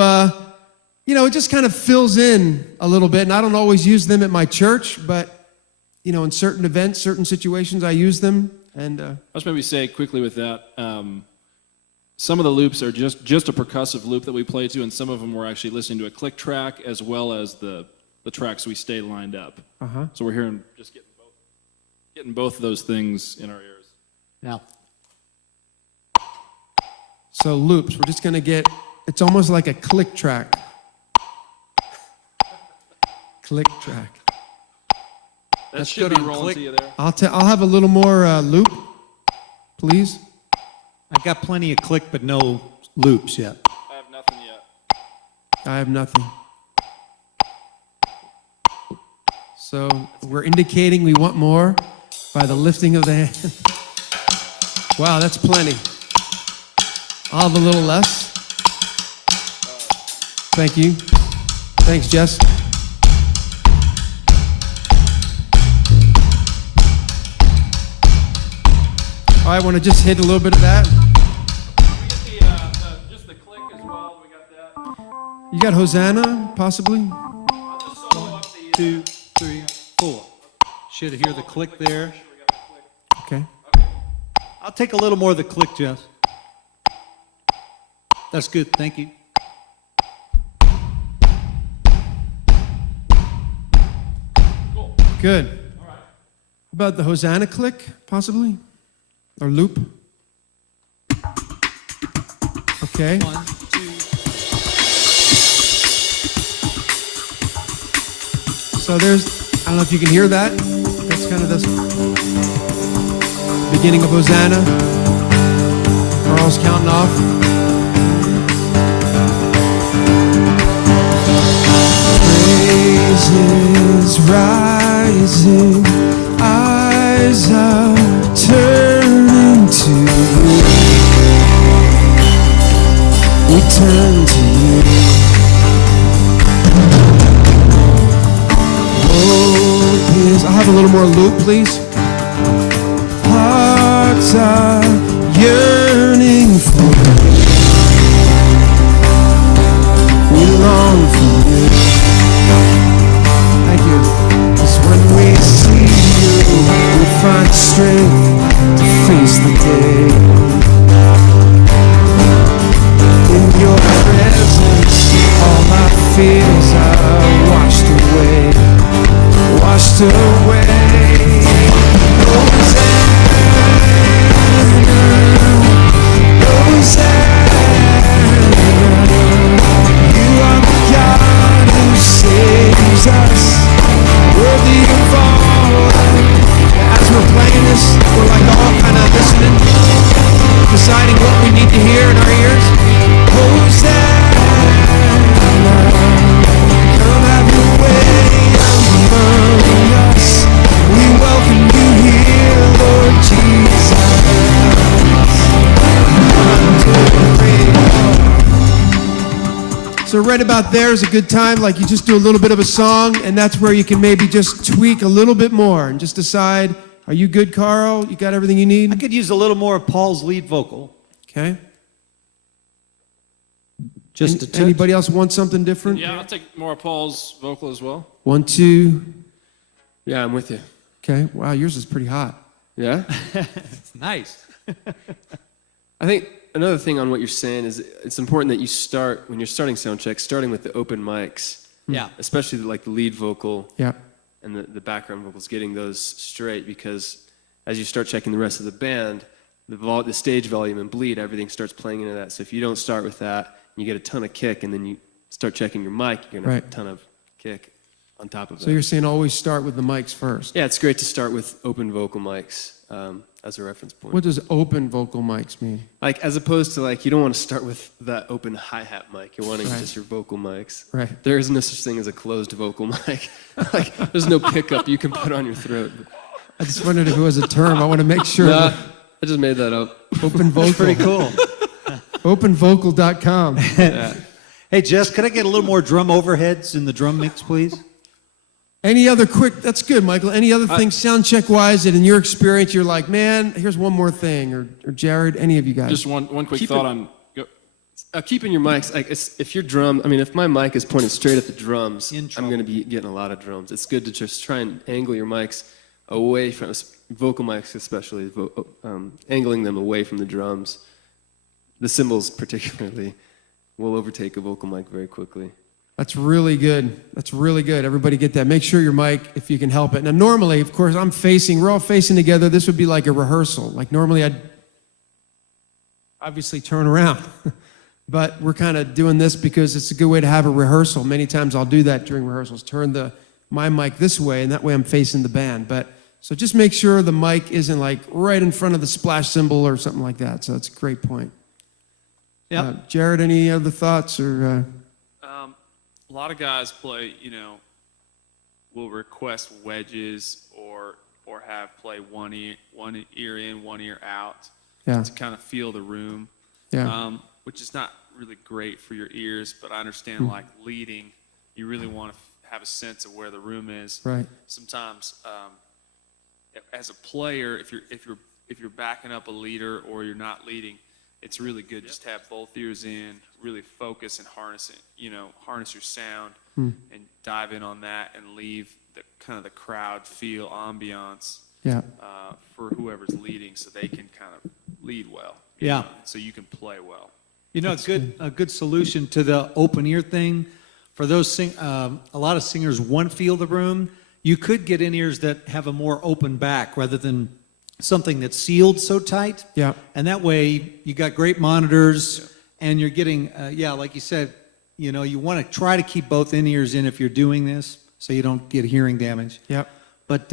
you know, it just kind of fills in a little bit. And I don't always use them at my church, but, you know, in certain events, certain situations, I use them. And Let's maybe say quickly with that, some of the loops are just a percussive loop that we play to, and some of them we're actually listening to a click track as well as the tracks we stay lined up. So we're hearing just getting both of those things in our ears. Now. so loops, we're just going to get, it's almost like a click track. Click track. That should be good on rolling click. to you there. I'll have a little more loop, please. I've got plenty of click, but no loops yet. I have nothing yet. I have nothing. So we're indicating we want more by the lifting of the hand. Wow, that's plenty. I'll have a little less. Thank you. Thanks, Jess. All right, I want to just hit a little bit of that. We get just the click as well. We got that. You got Hosanna, possibly? I'll just solo up the. 2, 3, 4. Should hear the click there. Okay. I'll take a little more of the click, Jess. That's good. Thank you. Good. All right. How about the Hosanna click, possibly? Or loop? Okay. 1, 2. So there's, I don't know if you can hear that. That's kind of this beginning of Hosanna. Carl's counting off. Praises rising, eyes are turning to you. We turn to you. a little more loop, please. Hearts are yearning for you. We long for you. Thank you. 'Cause when we see you, we find strength to face the day. In your presence, all my fears are washed away. Washed away. Us, worthy of all. As we're playing this, we're like all kind of listening, deciding what we need to hear in our ears. Hosanna, come have your way among us. We welcome you here, Lord Jesus. 1, 2, 3, 4. So right about there is a good time, like you just do a little bit of a song, and that's where you can maybe just tweak a little bit more and just decide, are you good, Carl? You got everything you need? I could use a little more of Paul's lead vocal. Okay. Just a touch. Anybody else want something different? Yeah, I'll take more of Paul's vocal as well. 1, 2. Yeah, I'm with you. Okay. Wow, yours is pretty hot. Yeah? It's nice. I think another thing on what you're saying is it's important that you start, when you're starting sound check, starting with the open mics. Yeah. Especially like the lead vocal Yeah. and the background vocals, getting those straight, because as you start checking the rest of the band, the stage volume and bleed, everything starts playing into that. So if you don't start with that, you get a ton of kick, and then you start checking your mic, you're going to have a ton of kick on top of that. So you're saying always start with the mics first. Yeah, it's great to start with open vocal mics as a reference point. What does open vocal mics mean? Like, as opposed to, like, you don't want to start with that open hi-hat mic. You're wanting Right. just your vocal mics. Right. There is no such thing as a closed vocal mic. Like, there's no pickup you can put on your throat. I just wondered if it was a term. I want to make sure. Nah, I just made that up. Open vocal. Pretty cool. Openvocal.com. Yeah. Hey, Jess, could I get a little more drum overheads in the drum mix, please? Any other quick, that's good, Michael. Any other things sound check wise that in your experience you're like, man, here's one more thing, or Jared, any of you guys? Just one quick Keep thought it- on. Go. Keeping your mics, like, if your drum, I mean, if my mic is pointed straight at the drums, In I'm trouble. going to be getting a lot of drums. It's good to just try and angle your mics away from, vocal mics especially, angling them away from the drums. The cymbals particularly will overtake a vocal mic very quickly. That's really good. That's really good. Everybody get that. Make sure your mic, if you can help it. Now, normally, of course, we're all facing together. This would be like a rehearsal. Like normally I'd obviously turn around. But we're kind of doing this because it's a good way to have a rehearsal. Many times I'll do that during rehearsals. Turn my mic this way, and that way I'm facing the band. So just make sure the mic isn't like right in front of the splash cymbal or something like that. So that's a great point. Yeah. Jared, any other thoughts or? A lot of guys play, will request wedges or have play one ear in, one ear out Yeah. to kind of feel the room. Yeah. Which is not really great for your ears, but I understand like leading, you really want to have a sense of where the room is. Right. Sometimes, as a player, if you're backing up a leader or you're not leading, it's really good just to have both ears in, really focus and harness your sound and dive in on that and leave the kind of the crowd feel ambiance Yeah. for whoever's leading so they can kind of lead well. Yeah. So you can play well. You know, a good solution to the open ear thing, for those a lot of singers want to feel the room. You could get in ears that have a more open back rather than something that's sealed so tight. Yeah. And that way you got great monitors and you're getting, like you said, you want to try to keep both in ears in if you're doing this so you don't get hearing damage. Yep. But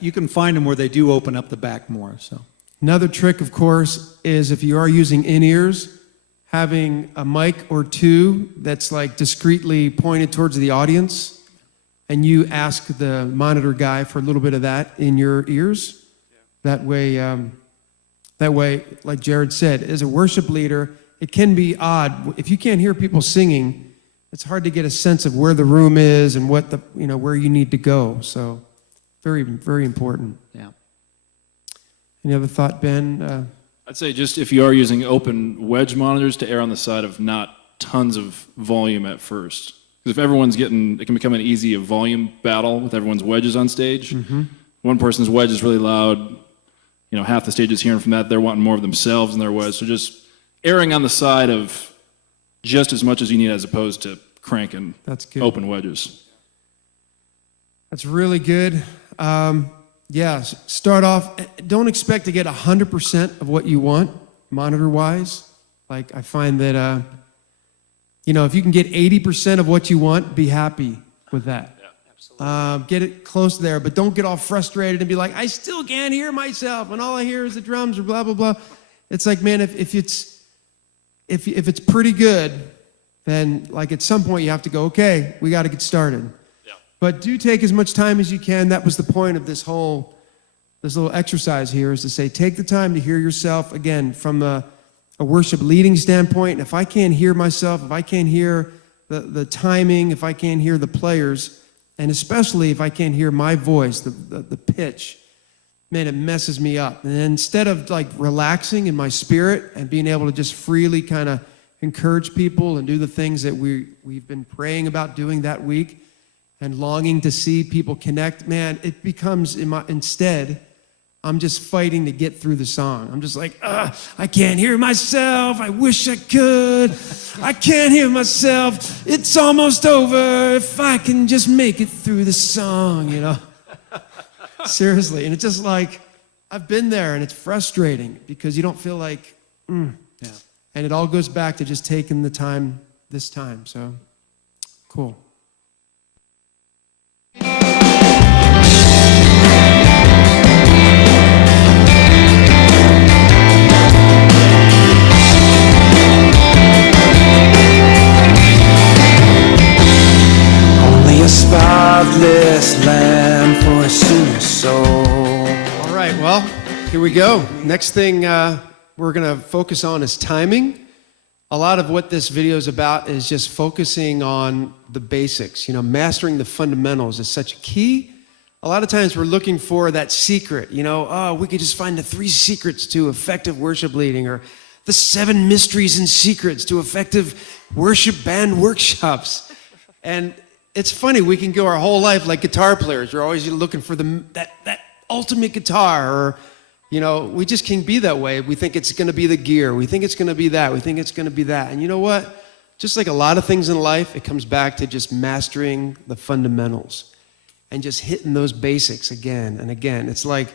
you can find them where they do open up the back more. So Another trick, of course, is if you are using in-ears, having a mic or two that's like discreetly pointed towards the audience, and you ask the monitor guy for a little bit of that in your ears. That way, like Jared said, as a worship leader, it can be odd. If you can't hear people singing, it's hard to get a sense of where the room is and where you need to go. So Very, very important. Yeah. Any other thought, Ben? I'd say just if you are using open wedge monitors, to err on the side of not tons of volume at first. Because if everyone's getting, it can become an easy volume battle with everyone's wedges on stage. One person's wedge is really loud, half the stage is hearing from that, they're wanting more of themselves in their wedge. So just erring on the side of just as much as you need as opposed to cranking That's good. open wedges. That's really good. Start off, don't expect to get 100% of what you want, monitor-wise. Like, I find that, if you can get 80% of what you want, be happy with that. Yeah, absolutely. Get it close there, but don't get all frustrated and be like, I still can't hear myself, and all I hear is the drums or blah, blah, blah. It's like, man, if it's pretty good, then, like, at some point you have to go, okay, we got to get started. But do take as much time as you can. That was the point of this little exercise here, is to say, take the time to hear yourself, again, from a worship leading standpoint. If I can't hear myself, if I can't hear the timing, if I can't hear the players, and especially if I can't hear my voice, the pitch, man, it messes me up. And instead of like relaxing in my spirit and being able to just freely kind of encourage people and do the things that we've been praying about doing that week, and longing to see people connect, man, it becomes, instead, I'm just fighting to get through the song. I'm just like, I can't hear myself. I wish I could. I can't hear myself. It's almost over. If I can just make it through the song, Seriously. And it's just like, I've been there, and it's frustrating because you don't feel like, Yeah. And it all goes back to just taking the time this time. So, cool. A spotless lamb for a sinner's soul. All right, well, here we go. Next thing we're going to focus on is timing. A lot of what this video is about is just focusing on the basics. Mastering the fundamentals is such a key. A lot of times we're looking for that secret. We could just find the 3 secrets to effective worship leading, or the 7 mysteries and secrets to effective worship band workshops. And it's funny, we can go our whole life like guitar players. We're always looking for that ultimate guitar, or, we just can be that way. We think it's going to be the gear. We think it's going to be that. We think it's going to be that. And you know what? Just like a lot of things in life, it comes back to just mastering the fundamentals and just hitting those basics again and again. It's like,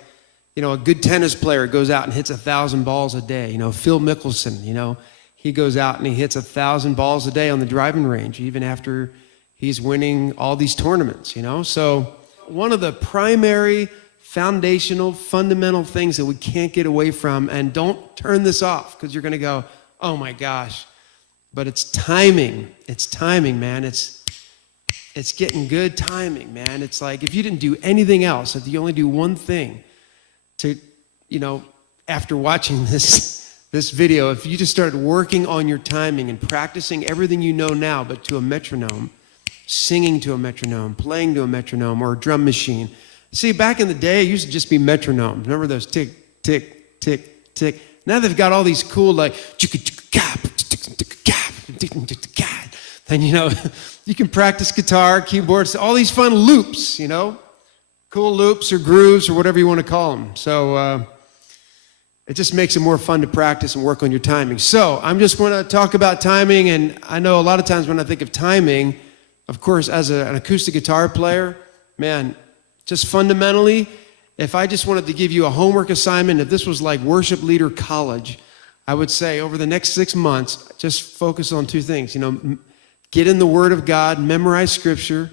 a good tennis player goes out and hits 1,000 balls a day. Phil Mickelson, he goes out and he hits 1,000 balls a day on the driving range, even after he's winning all these tournaments, So one of the primary, foundational, fundamental things that we can't get away from, and don't turn this off because you're going to go, oh my gosh, but it's timing. It's timing, man. It's getting good timing, man. It's like if you didn't do anything else, if you only do one thing to, after watching this video, if you just started working on your timing and practicing everything you know now, but to a metronome, singing to a metronome, playing to a metronome, or a drum machine. See, back in the day, it used to just be metronomes. Remember those tick, tick, tick, tick? Now they've got all these cool, like, and you can practice guitar, keyboards, all these fun loops, cool loops or grooves or whatever you want to call them. So it just makes it more fun to practice and work on your timing. So I'm just going to talk about timing, and I know a lot of times when I think of timing, of course, as an acoustic guitar player, man, just fundamentally, if I just wanted to give you a homework assignment, if this was like worship leader college, I would say over the next 6 months, just focus on 2 things. Get in the Word of God, memorize Scripture,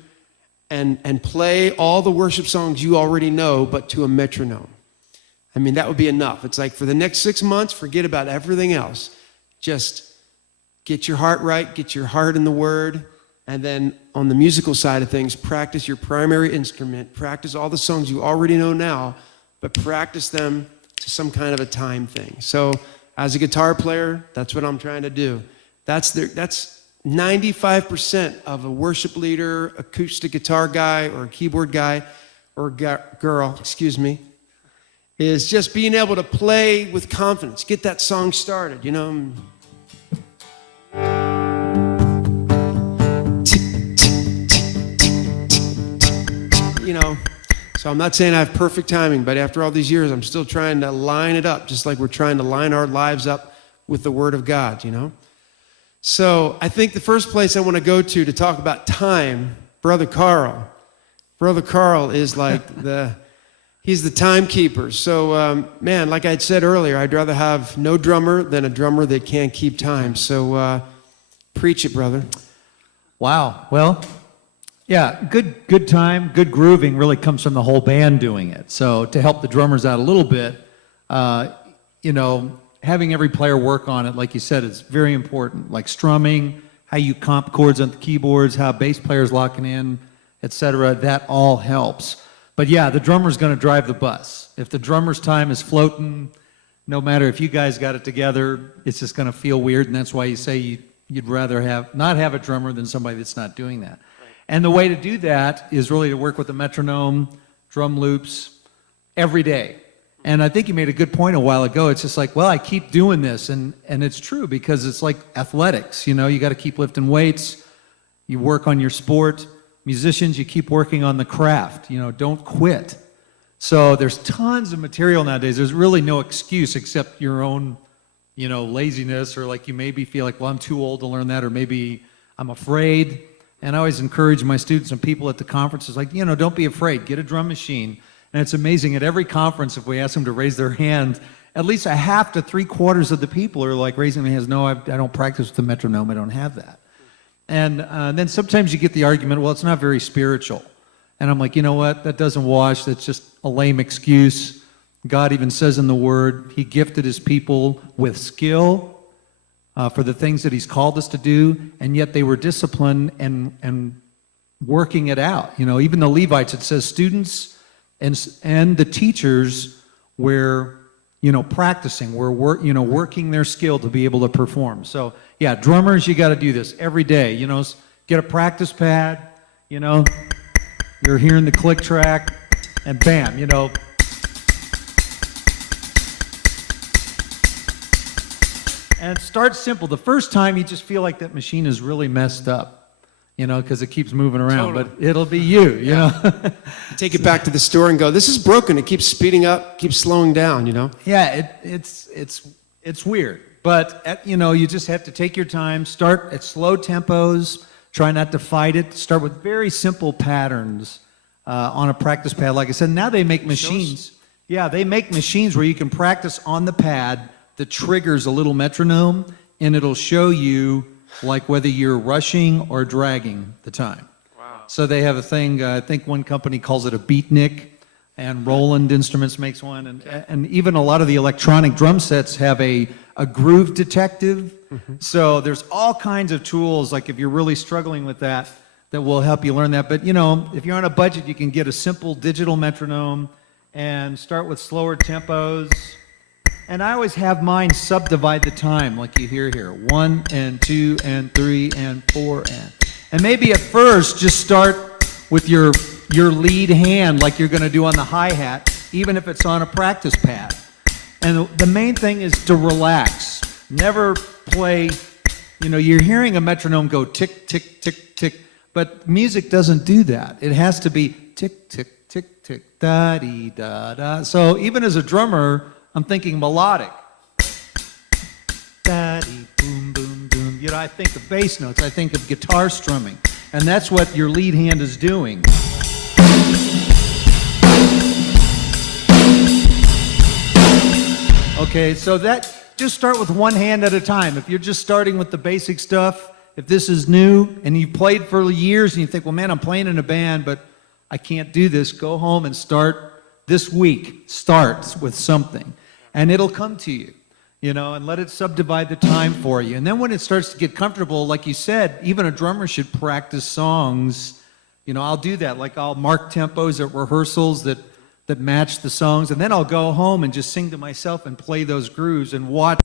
and play all the worship songs you already know, but to a metronome. I mean, that would be enough. It's like for the next 6 months, forget about everything else. Just get your heart right, get your heart in the Word, and then on the musical side of things, practice your primary instrument, practice all the songs you already know now, but practice them to some kind of a time thing. So as a guitar player, that's what I'm trying to do. That's 95% of a worship leader, acoustic guitar guy, or a keyboard guy. or girl, excuse me, is just being able to play with confidence, get that song started, you know. You know, so I'm not saying I have perfect timing, but after all these years, I'm still trying to line it up, just like we're trying to line our lives up with the Word of God, you know. So I think the first place I want to go to talk about time, Brother Carl. Brother Carl is like he's the timekeeper. So, man, like I said earlier, I'd rather have no drummer than a drummer that can't keep time. So preach it, brother. Wow. Well, yeah, good time, good grooving really comes from the whole band doing it. So to help the drummers out a little bit, you know, having every player work on it, like you said, is very important. Like strumming, how you comp chords on the keyboards, how bass players locking in, etc. That all helps. But yeah, the drummer's going to drive the bus. If the drummer's time is floating, no matter if you guys got it together, it's just going to feel weird, and that's why you say you'd rather not have a drummer than somebody that's not doing that. And the way to do that is really to work with the metronome, drum loops, every day. And I think you made a good point a while ago. It's just like, well, I keep doing this, and it's true because it's like athletics. You know, you got to keep lifting weights. You work on your sport. Musicians, you keep working on the craft. You know, don't quit. So there's tons of material nowadays. There's really no excuse except your own, you know, laziness, or like you maybe feel like, well, I'm too old to learn that, or maybe I'm afraid. And I always encourage my students and people at the conferences, like, you know, don't be afraid. Get a drum machine. And it's amazing, at every conference, if we ask them to raise their hand, at least a half to 3/4 of the people are like raising their hands, no, I don't practice with the metronome, I don't have that. And then sometimes you get the argument, well, it's not very spiritual. And I'm like, you know what, that doesn't wash, that's just a lame excuse. God even says in the Word, He gifted His people with skill for the things that He's called us to do, and yet they were disciplined and working it out. You know, even the Levites, it says students and the teachers were, you know, practicing, were working their skill to be able to perform. So yeah, drummers, you got to do this every day. You know, get a practice pad. You know, you're hearing the click track, and bam, you know. And start simple. The first time you just feel like that machine is really messed up, you know, because it keeps moving around. Totally. But it'll be you know. Take it back to the store and go, this is broken. It keeps speeding up, keeps slowing down, you know? Yeah, it's weird. But, you know, you just have to take your time, start at slow tempos, try not to fight it, start with very simple patterns on a practice pad. Like I said, now they make machines. Yeah, they make machines where you can practice on the pad that triggers a little metronome, and it'll show you like whether you're rushing or dragging the time. Wow. So they have a thing, I think one company calls it a beatnik, and Roland Instruments makes one, and even a lot of the electronic drum sets have a groove detective. Mm-hmm. So there's all kinds of tools, like if you're really struggling with that will help you learn that. But you know, if you're on a budget, you can get a simple digital metronome and start with slower tempos. And I always have mine subdivide the time, like you hear here. 1 and 2 and 3 and 4 and maybe at first just start with your lead hand, like you're going to do on the hi-hat, even if it's on a practice pad. And the main thing is to relax. Never play, you know, you're hearing a metronome go tick, tick, tick, tick, but music doesn't do that. It has to be tick, tick, tick, tick, da-dee, da-da. So even as a drummer, I'm thinking melodic. Da-dee, boom, boom, boom. You know, I think of bass notes. I think of guitar strumming. And that's what your lead hand is doing. Okay, so just start with one hand at a time. If you're just starting with the basic stuff, if this is new and you've played for years and you think, well, man, I'm playing in a band, but I can't do this, go home and start this week. Start with something. And it'll come to you, you know, and let it subdivide the time for you. And then when it starts to get comfortable, like you said, even a drummer should practice songs. You know, I'll do that. Like I'll mark tempos at rehearsals that match the songs. And then I'll go home and just sing to myself and play those grooves and watch